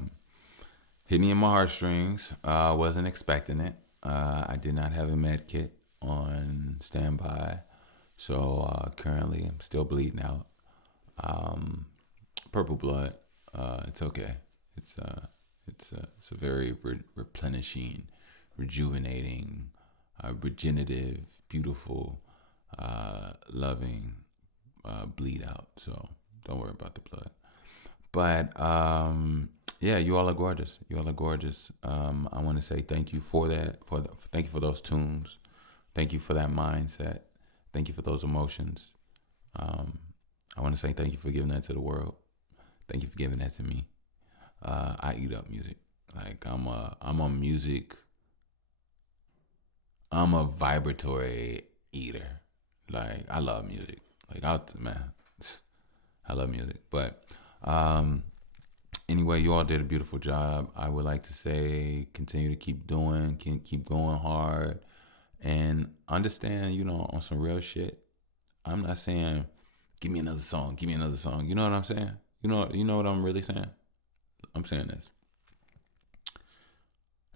Hit me in my heartstrings. I wasn't expecting it. I did not have a med kit on standby, so currently I'm still bleeding out. Purple blood. It's okay. It's a very replenishing, rejuvenating, regenerative, beautiful, loving bleed out. So don't worry about the blood. But yeah, you all are gorgeous. I want to say thank you for that. Thank you for those tunes. Thank you for that mindset. Thank you for those emotions. I want to say thank you for giving that to the world. Thank you for giving that to me. I eat up music. Like I'm a music. I'm a vibratory eater. Like I love music. Like I love music. But anyway, you all did a beautiful job. I would like to say continue to keep going hard, and understand, on some real shit. I'm not saying Give me another song. Give me another song. You know what I'm saying? You know what I'm really saying? I'm saying this.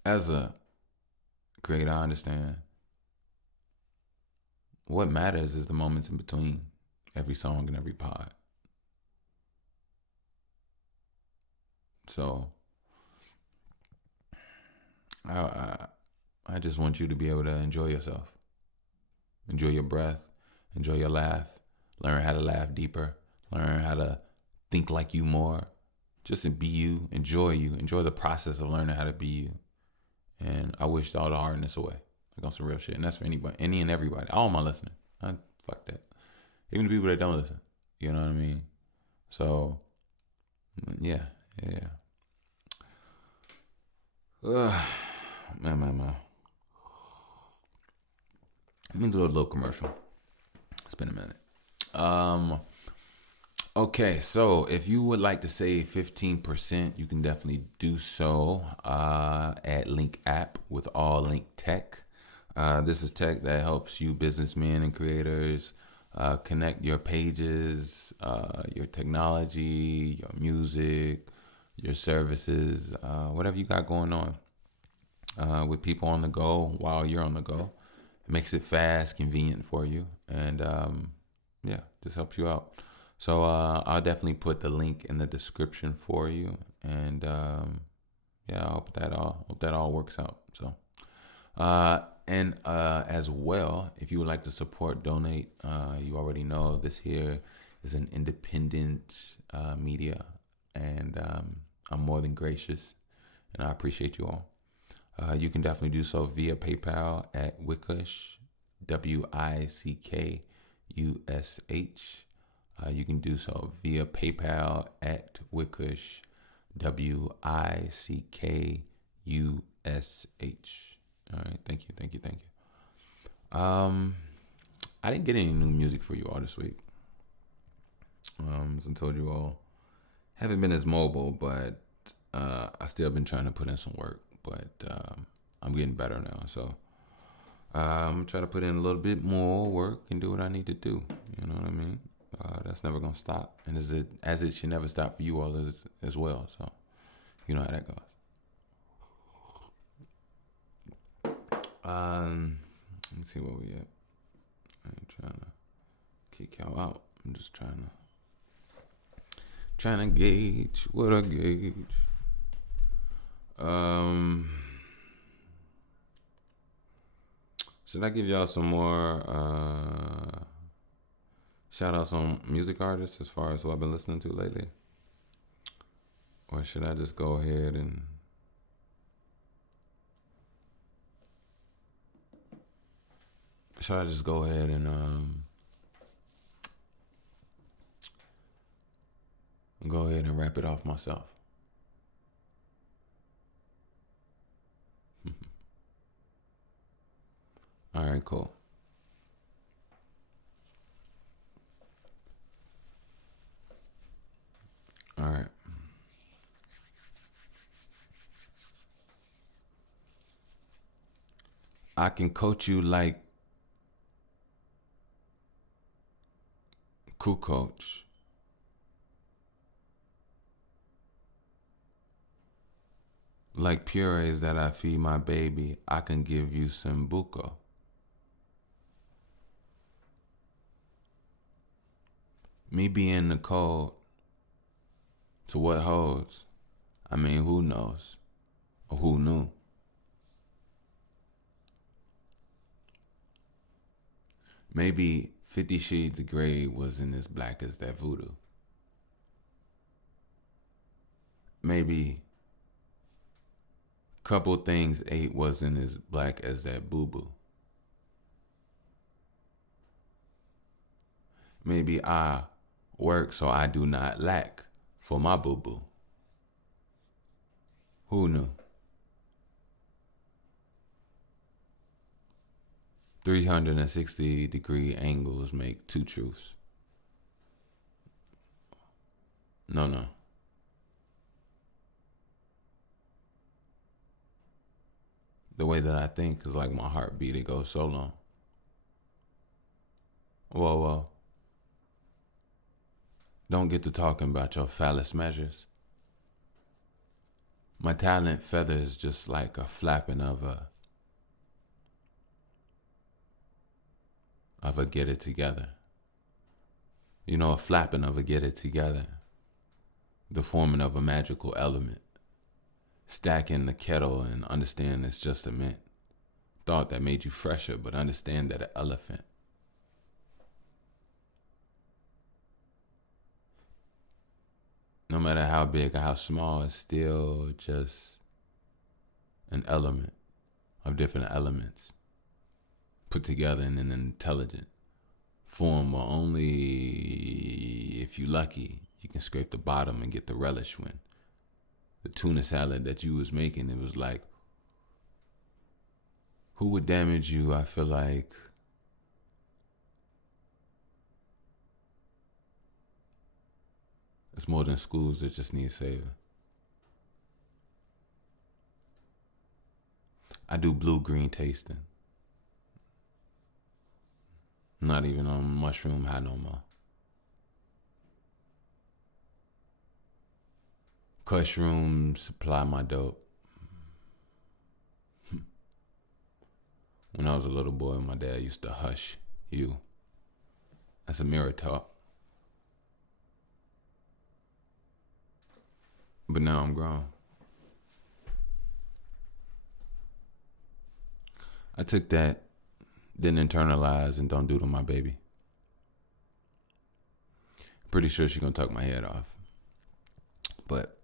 As a creator, I understand what matters is the moments in between every song and every pod. So I just want you to be able to enjoy yourself. Enjoy your breath. Enjoy your laugh. Learn how to laugh deeper. Learn how to think like you more. Just to be you. Enjoy you. Enjoy the process of learning how to be you. And I wish all the hardness away. Like on some real shit. And that's for anybody, any and everybody. All my listening. Fuck that. Even the people that don't listen. You know what I mean? So, yeah. Man. Let me do a little commercial. It's been a minute. Okay, so if you would like to save 15%, you can definitely do so at Link App with All Link Tech. This is tech that helps you businessmen and creators connect your pages, your technology, your music, your services, whatever you got going on with people on the go while you're on the go. It makes it fast, convenient for you, and just helps you out. So I'll definitely put the link in the description for you, and I hope that all works out. So and as well, if you would like to support, donate, you already know this here is an independent media, and I'm more than gracious, and I appreciate you all. You can definitely do so via PayPal at Wickush, WICKUSH. You can do so via PayPal at Wickush, WICKUSH. All right, thank you. I didn't get any new music for you all this week. As I told you all, haven't been as mobile, but I still been trying to put in some work. But I'm getting better now, so I'm trying to put in a little bit more work and do what I need to do. You know what I mean? That's never gonna stop, and as it should never stop for you all as well. So you know how that goes. Let me see where we at. I ain't trying to kick y'all out. I'm just trying to gauge what I gauge. Should I give y'all some more shout outs on music artists as far as who I've been listening to lately? Or should I just go ahead and wrap it off myself? All right, cool. All right. I can coach you like Cool Coach. Like purees that I feed my baby, I can give you some buco. Me being the code to what holds. I mean, who knows? Or who knew? Maybe 50 Shades of Grey wasn't as black as that voodoo. Maybe Couple Things 8 wasn't as black as that boo-boo. Maybe I work so I do not lack for my boo-boo. Who knew? 360-degree angles make two truths. No. The way that I think is like my heartbeat. It goes so long. Whoa. don't get to talking about your phallus measures. My talent feathers just like a flapping of a get it together. You know, a flapping of a get it together. The forming of a magical element. Stacking the kettle and understand it's just a mint. Thought that made you fresher, but understand that an elephant. No matter how big or how small, it's still just an element of different elements put together in an intelligent form where only if you lucky, you can scrape the bottom and get the relish when the tuna salad that you was making, it was like, who would damage you? I feel like it's more than schools that just need saving. I do blue-green tasting. I'm not even on mushroom high no more. Mushrooms supply my dope. When I was a little boy, my dad used to hush you. That's a mirror talk. But now I'm grown. I took that, didn't internalize, and don't do to my baby. Pretty sure she's gonna tuck my head off. But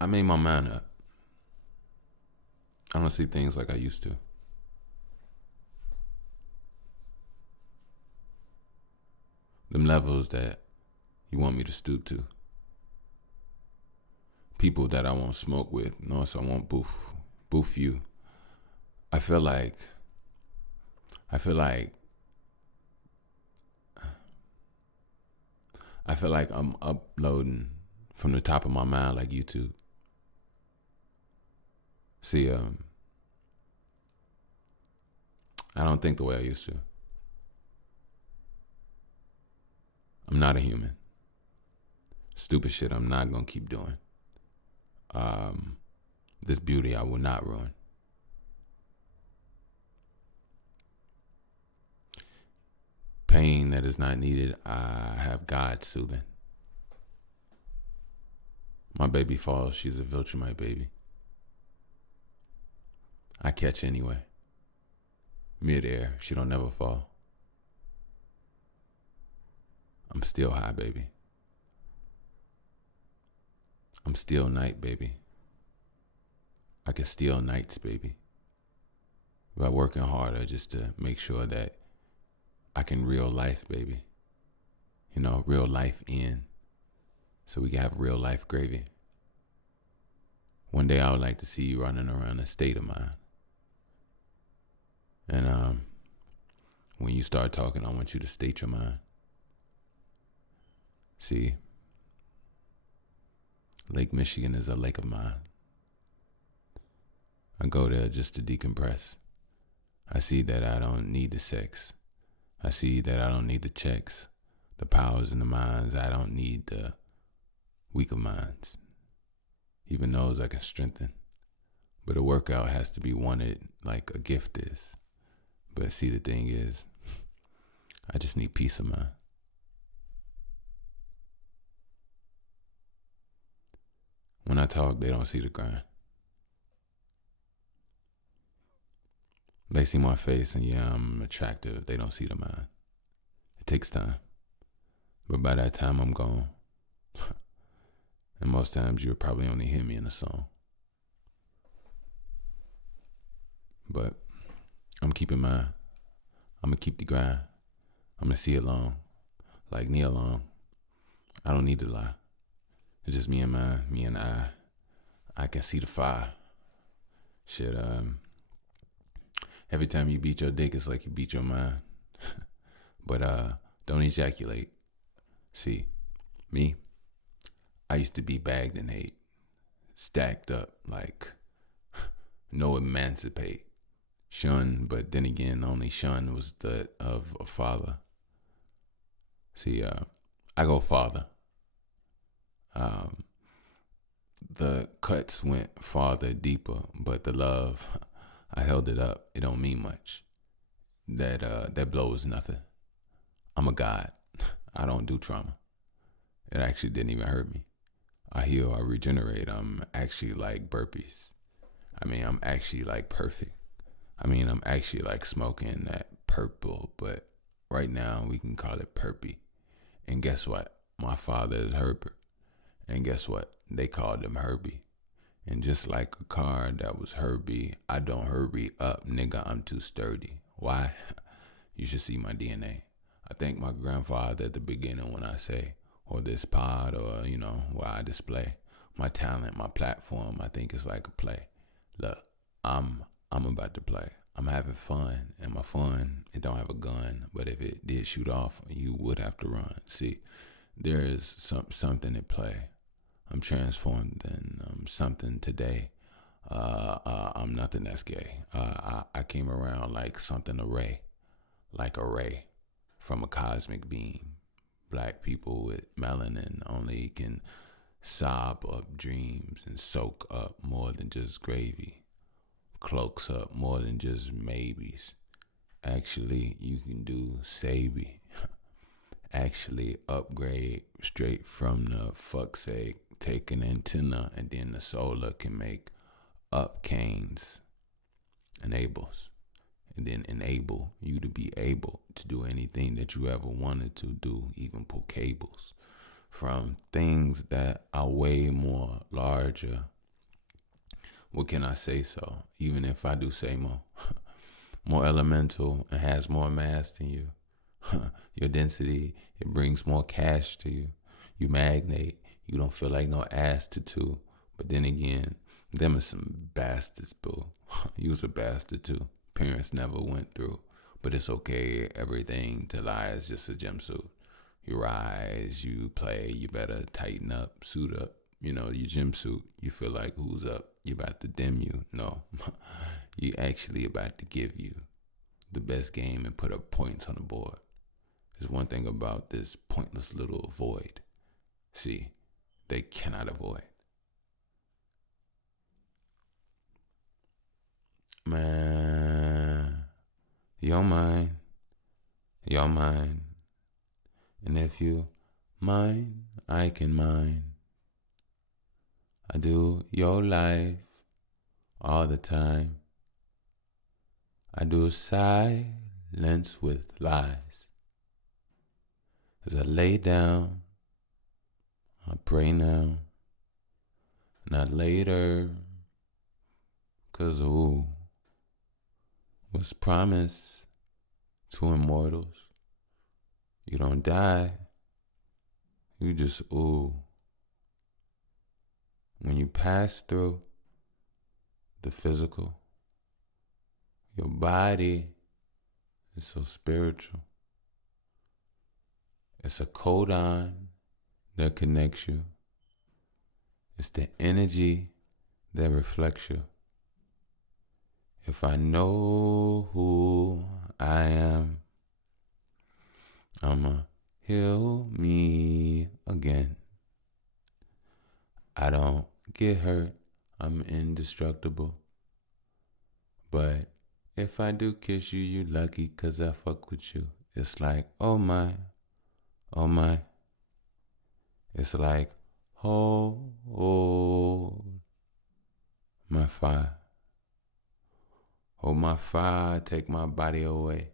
I made my mind up. I don't see things like I used to. Them levels that you want me to stoop to. People that I won't smoke with, notice I won't boof you. I feel like I'm uploading from the top of my mind like YouTube. See, I don't think the way I used to. I'm not a human. Stupid shit I'm not gonna keep doing. This beauty I will not ruin. Pain that is not needed, I have God soothing. My baby falls, she's a Viltrumite baby. I catch anyway. Mid-air, she don't never fall. I'm still high, baby. I'm still night, baby. I can steal nights, baby. By working harder just to make sure that I can real life, baby. You know, real life in. So we can have real life gravy. One day I would like to see you running around a state of mind. And when you start talking, I want you to state your mind. See, Lake Michigan is a lake of mine. I go there just to decompress. I see that I don't need the sex. I see that I don't need the checks, the powers and the minds. I don't need the weaker minds. Even those I can strengthen. But a workout has to be wanted like a gift is. But see, the thing is, I just need peace of mind. When I talk, they don't see the grind. They see my face and yeah, I'm attractive. They don't see the mind. It takes time. But by that time, I'm gone. And most times, you'll probably only hear me in a song. But I'm keeping mine. I'm going to keep the grind. I'm going to see it long. Like Neil Long. I don't need to lie. It's just me and mine, me and I. I can see the fire. Shit, every time you beat your dick, it's like you beat your mind. But Don't ejaculate. See, me, I used to be bagged in hate, stacked up like no emancipate. Shun, but then again, only shun was the of a father. See, I go farther. Um, the cuts went farther, deeper, but the love, I held it up. It don't mean much. That blows nothing. I'm a god. I don't do trauma. It actually didn't even hurt me. I heal, I regenerate. I'm actually like burpees. I'm actually like perfect. I'm actually like smoking that purple, but right now we can call it perpy. And guess what? My father is Herbert. And guess what? They called him Herbie. And just like a car that was Herbie, I don't hurry up, nigga. I'm too sturdy. Why? You should see my DNA. I thank my grandfather at the beginning when I say, or this pod, or, where I display my talent, my platform. I think it's like a play. Look, I'm about to play. I'm having fun, and my fun, it don't have a gun, but if it did shoot off, you would have to run. See, there is something at play. I'm transformed and something today. I'm nothing that's gay. I came around like something array, like a ray from a cosmic beam. Black people with melanin only can sob up dreams and soak up more than just gravy. Cloaks up more than just maybes. Actually, you can do Sabi. Actually, upgrade straight from the fuck's sake. Take an antenna and then the solar can make up canes, enables, and then enable you to be able to do anything that you ever wanted to do, even pull cables from things that are way more larger. What can I say so? Even if I do say more, more elemental and has more mass than you. Your density, it brings more cash to you. You magnate. You don't feel like no ass to two. But then again, them are some bastards, boo. You was a bastard too. Parents never went through. But it's okay. Everything to lie is just a jumpsuit. You rise, you play, you better tighten up, suit up. Your gym suit, you feel like who's up? You about to dim you. No. You actually about to give you the best game and put up points on the board. There's one thing about this pointless little void. See, they cannot avoid. Man, you're mine. You're mine. And if you mine, I can mine. I do your life all the time. I do silence with lies. As I lay down, I pray now, not later, 'cause was promised to immortals. You don't die, you just When you pass through the physical, your body is so spiritual. It's a codon that connects you. It's the energy that reflects you. If I know who I am, I'ma heal me again. I don't get hurt, I'm indestructible. But if I do kiss you, you lucky 'cause I fuck with you. It's like, oh my. It's like, hold my fire. Hold my fire, take my body away.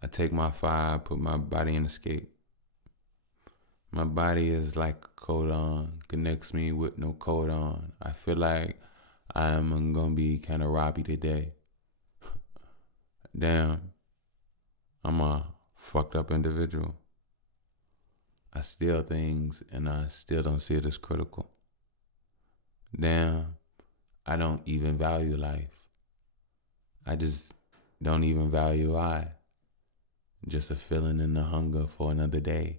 I take my fire, put my body in escape. My body is like a codon, connects me with no codon. I feel like I'm gonna be kind of Robbie today. Damn, I'm a fucked up individual. I steal things and I still don't see it as critical. Damn, I don't even value life. I just don't even value I. Just a feeling and a hunger for another day.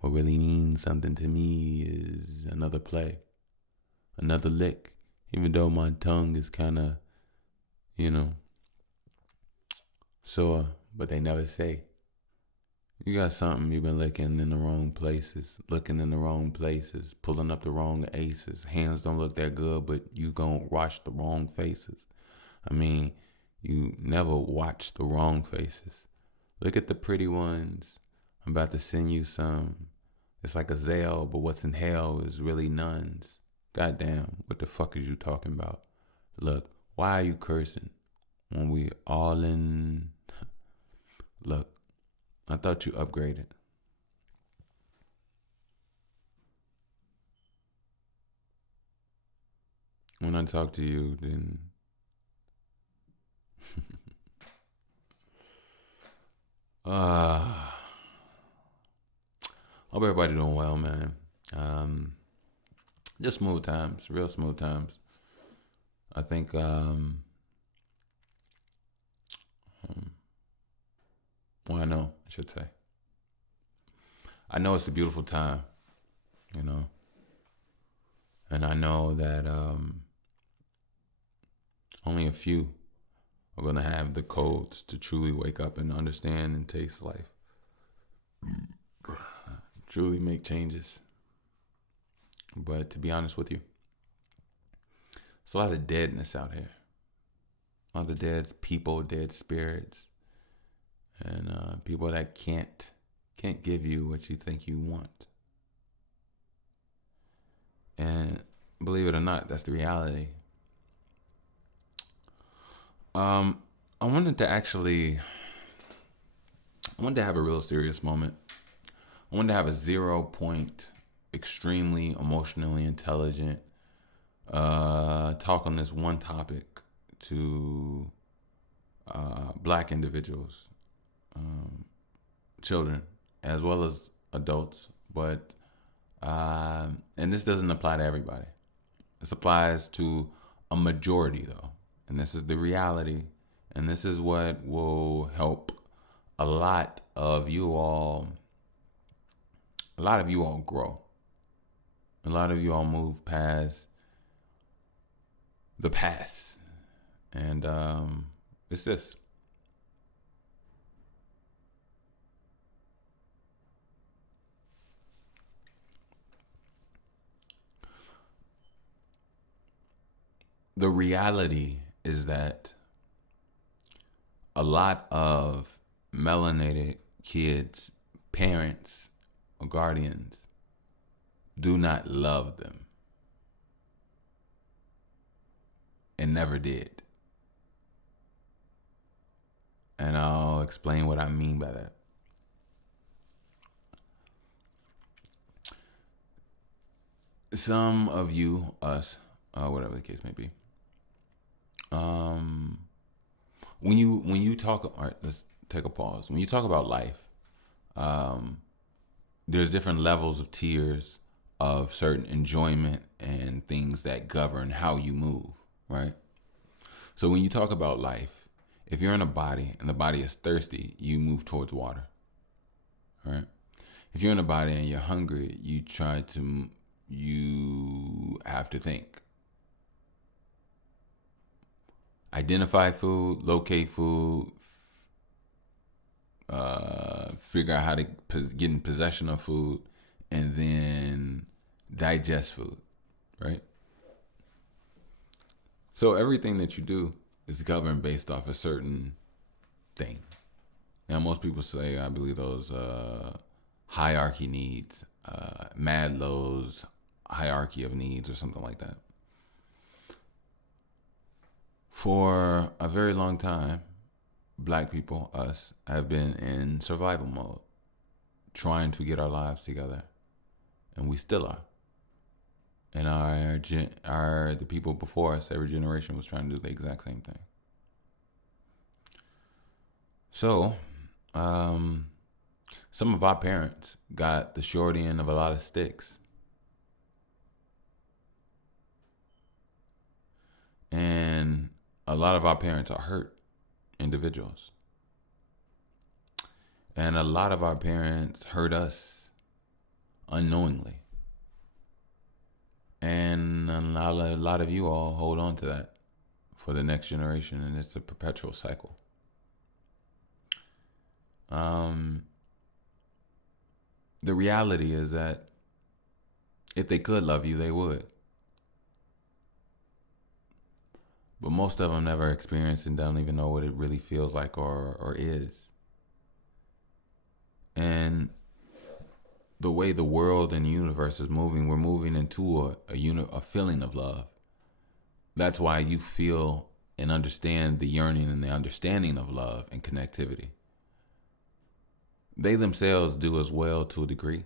What really means something to me is another play, another lick. Even though my tongue is kind of, you know, sore, but they never say. You got something you've been licking in the wrong places, looking in the wrong places, pulling up the wrong aces. Hands don't look that good, but you gon' watch the wrong faces. I mean, you never watch the wrong faces. Look at the pretty ones. I'm about to send you some. It's like a Zelle, but what's in hell is really nuns. Goddamn, what the fuck is you talking about? Look, why are you cursing when we all in? Look, I thought you upgraded. When I talk to you, then hope everybody doing well, man. Just smooth times, real smooth times. I think well, I should say. I know it's a beautiful time, you know, and I know that only a few are gonna have the codes to truly wake up and understand and taste life, truly make changes. But to be honest with you, there's a lot of deadness out here. A lot of dead people, dead spirits, and people that can't give you what you think you want. And believe it or not, that's the reality. I wanted to have a real serious moment. I wanted to have a 0 point, extremely emotionally intelligent talk on this one topic to black individuals, children, as well as adults. But and this doesn't apply to everybody. This applies to a majority, though. And this is the reality. And this is what will help a lot of you all grow. A lot of you all move past the past. And it's this. The reality is that a lot of melanated kids, parents, or guardians do not love them and never did. And I'll explain what I mean by that. Some of you, us, whatever the case may be, when you talk, all right, let's take a pause. When you talk about life, there's different levels of tiers of certain enjoyment and things that govern how you move, right? So when you talk about life, if you're in a body and the body is thirsty, you move towards water, right? If you're in a body and you're hungry, you have to think. Identify food, locate food, figure out how to get in possession of food, and then digest food, right? So everything that you do is governed based off a certain thing. Now, most people say, I believe those hierarchy needs, Maslow's hierarchy of needs or something like that. For a very long time, black people, us, have been in survival mode, trying to get our lives together, and we still are. And the people before us, every generation was trying to do the exact same thing. So, some of our parents got the short end of a lot of sticks. And a lot of our parents are hurt individuals. And a lot of our parents hurt us unknowingly. And a lot of you all hold on to that for the next generation, and it's a perpetual cycle. The reality is that if they could love you, they would. But most of them never experience and don't even know what it really feels like or is. And the way the world and the universe is moving, we're moving into a feeling of love. That's why you feel and understand the yearning and the understanding of love and connectivity. They themselves do as well to a degree,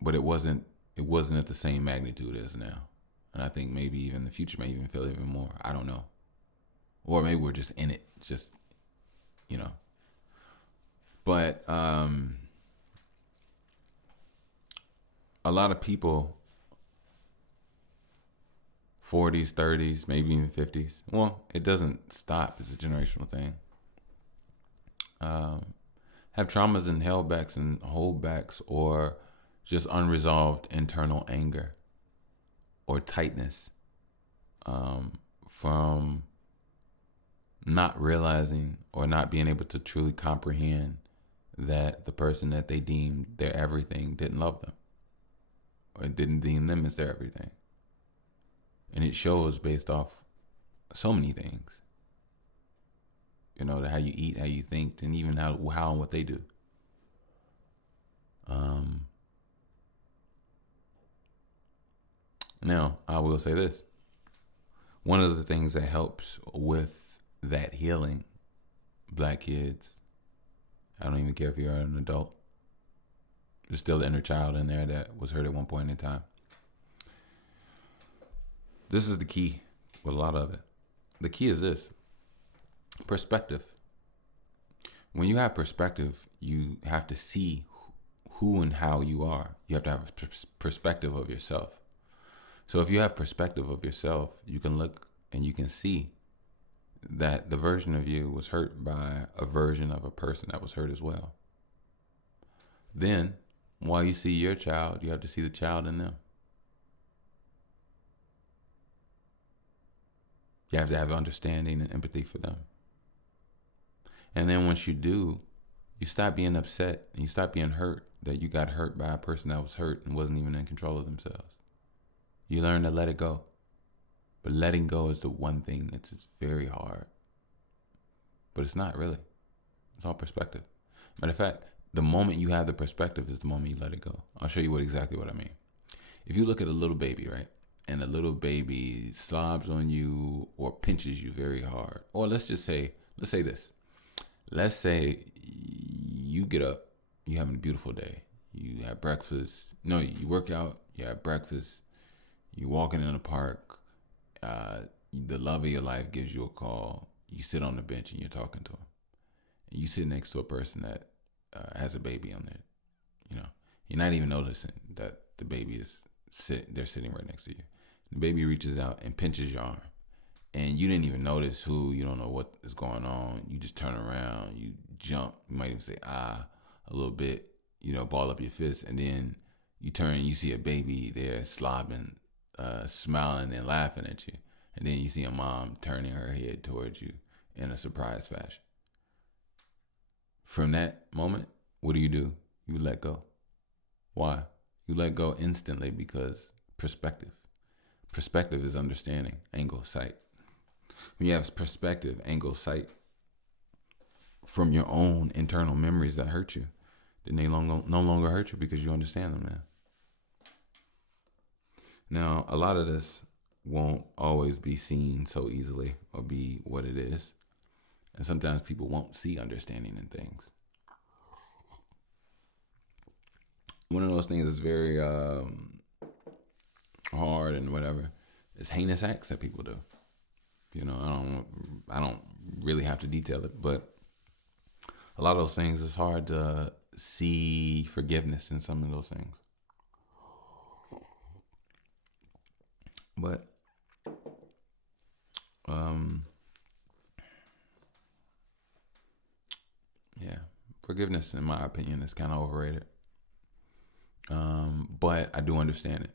but it wasn't at the same magnitude as now. And I think maybe even the future may even feel even more. I don't know. Or maybe we're just in it, just, you know. But a lot of people, 40s, 30s, maybe even 50s. Well, it doesn't stop. It's a generational thing. Have traumas and held-backs and holdbacks, or just unresolved internal anger or tightness from not realizing or not being able to truly comprehend that the person that they deemed their everything didn't love them or didn't deem them as their everything. And it shows based off so many things. You know, how you eat, how you think, and even how and what they do. Now, I will say this. One of the things that helps with that healing, Black kids, I don't even care if you're an adult, there's still the inner child in there that was hurt at one point in time. This is the key with a lot of it. The key is this: perspective. When you have perspective, you have to see who and how you are. You have to have a perspective of yourself. So if you have perspective of yourself, you can look and you can see that the version of you was hurt by a version of a person that was hurt as well. Then, while you see your child, you have to see the child in them. You have to have understanding and empathy for them. And then once you do, you stop being upset and you stop being hurt that you got hurt by a person that was hurt and wasn't even in control of themselves. You learn to let it go. But letting go is the one thing that's just very hard. But it's not really. It's all perspective. Matter of fact, the moment you have the perspective is the moment you let it go. I'll show you exactly what I mean. If you look at a little baby, right? And the little baby slobs on you or pinches you very hard. Or let's say this. Let's say you get up, you're having a beautiful day. You have breakfast. No, you work out, you have breakfast. You're walking in the park. The love of your life gives you a call. You sit on the bench and you're talking to him. And you sit next to a person that has a baby on there. You know, you're not even noticing that the baby is they're sitting right next to you. The baby reaches out and pinches your arm. And you didn't even notice who, you don't know what is going on. You just turn around, you jump, you might even say, a little bit, ball up your fist. And then you turn and you see a baby there slobbing, smiling and laughing at you. And then you see a mom turning her head towards you in a surprise fashion. From that moment, what do? You let go. Why? You let go instantly because perspective. Perspective is understanding, angle, sight. When you have perspective, angle, sight from your own internal memories that hurt you, then they no longer hurt you because you understand them now. Now, a lot of this won't always be seen so easily or be what it is. And sometimes people won't see understanding in things. One of those things is very hard and whatever is heinous acts that people do. I don't really have to detail it, but a lot of those things, it's hard to see forgiveness in some of those things. But Forgiveness, in my opinion, is kind of overrated. But I do understand it.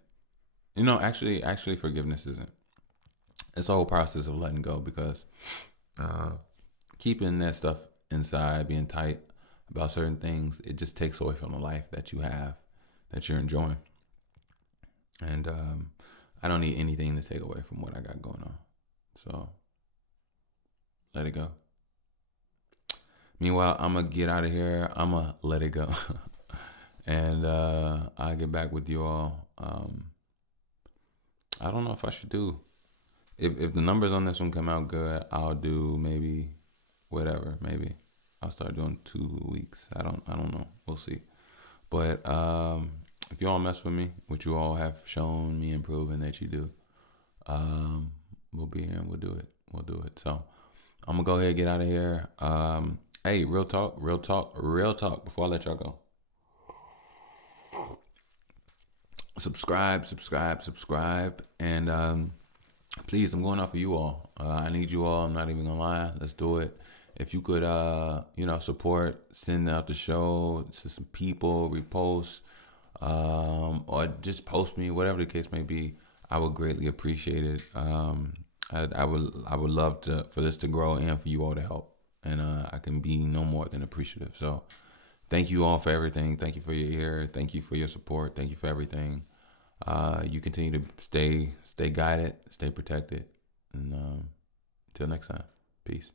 Actually, forgiveness isn't. It's a whole process of letting go because uh, keeping that stuff inside, being tight about certain things, it just takes away from the life that you have, that you're enjoying. And I don't need anything to take away from what I got going on. So let it go. Meanwhile, I'm going to get out of here. I'm going to let it go. And I'll get back with you all. I don't know if I should do. If the numbers on this one come out good, I'll do maybe whatever. Maybe I'll start doing 2 weeks. I don't know. We'll see. But if you all mess with me, which you all have shown me and proven that you do, we'll be here and we'll do it. We'll do it. So I'm gonna go ahead and get out of here. Hey, real talk. Before I let y'all go, subscribe, and please, I'm going off of you all. I need you all. I'm not even gonna lie. Let's do it. If you could, support, send out the show to some people, repost, or just post me, whatever the case may be. I would greatly appreciate it. I would love for this to grow and for you all to help. And I can be no more than appreciative. So thank you all for everything. Thank you for your ear. Thank you for your support. Thank you for everything. You continue to stay guided, stay protected. And until next time, peace.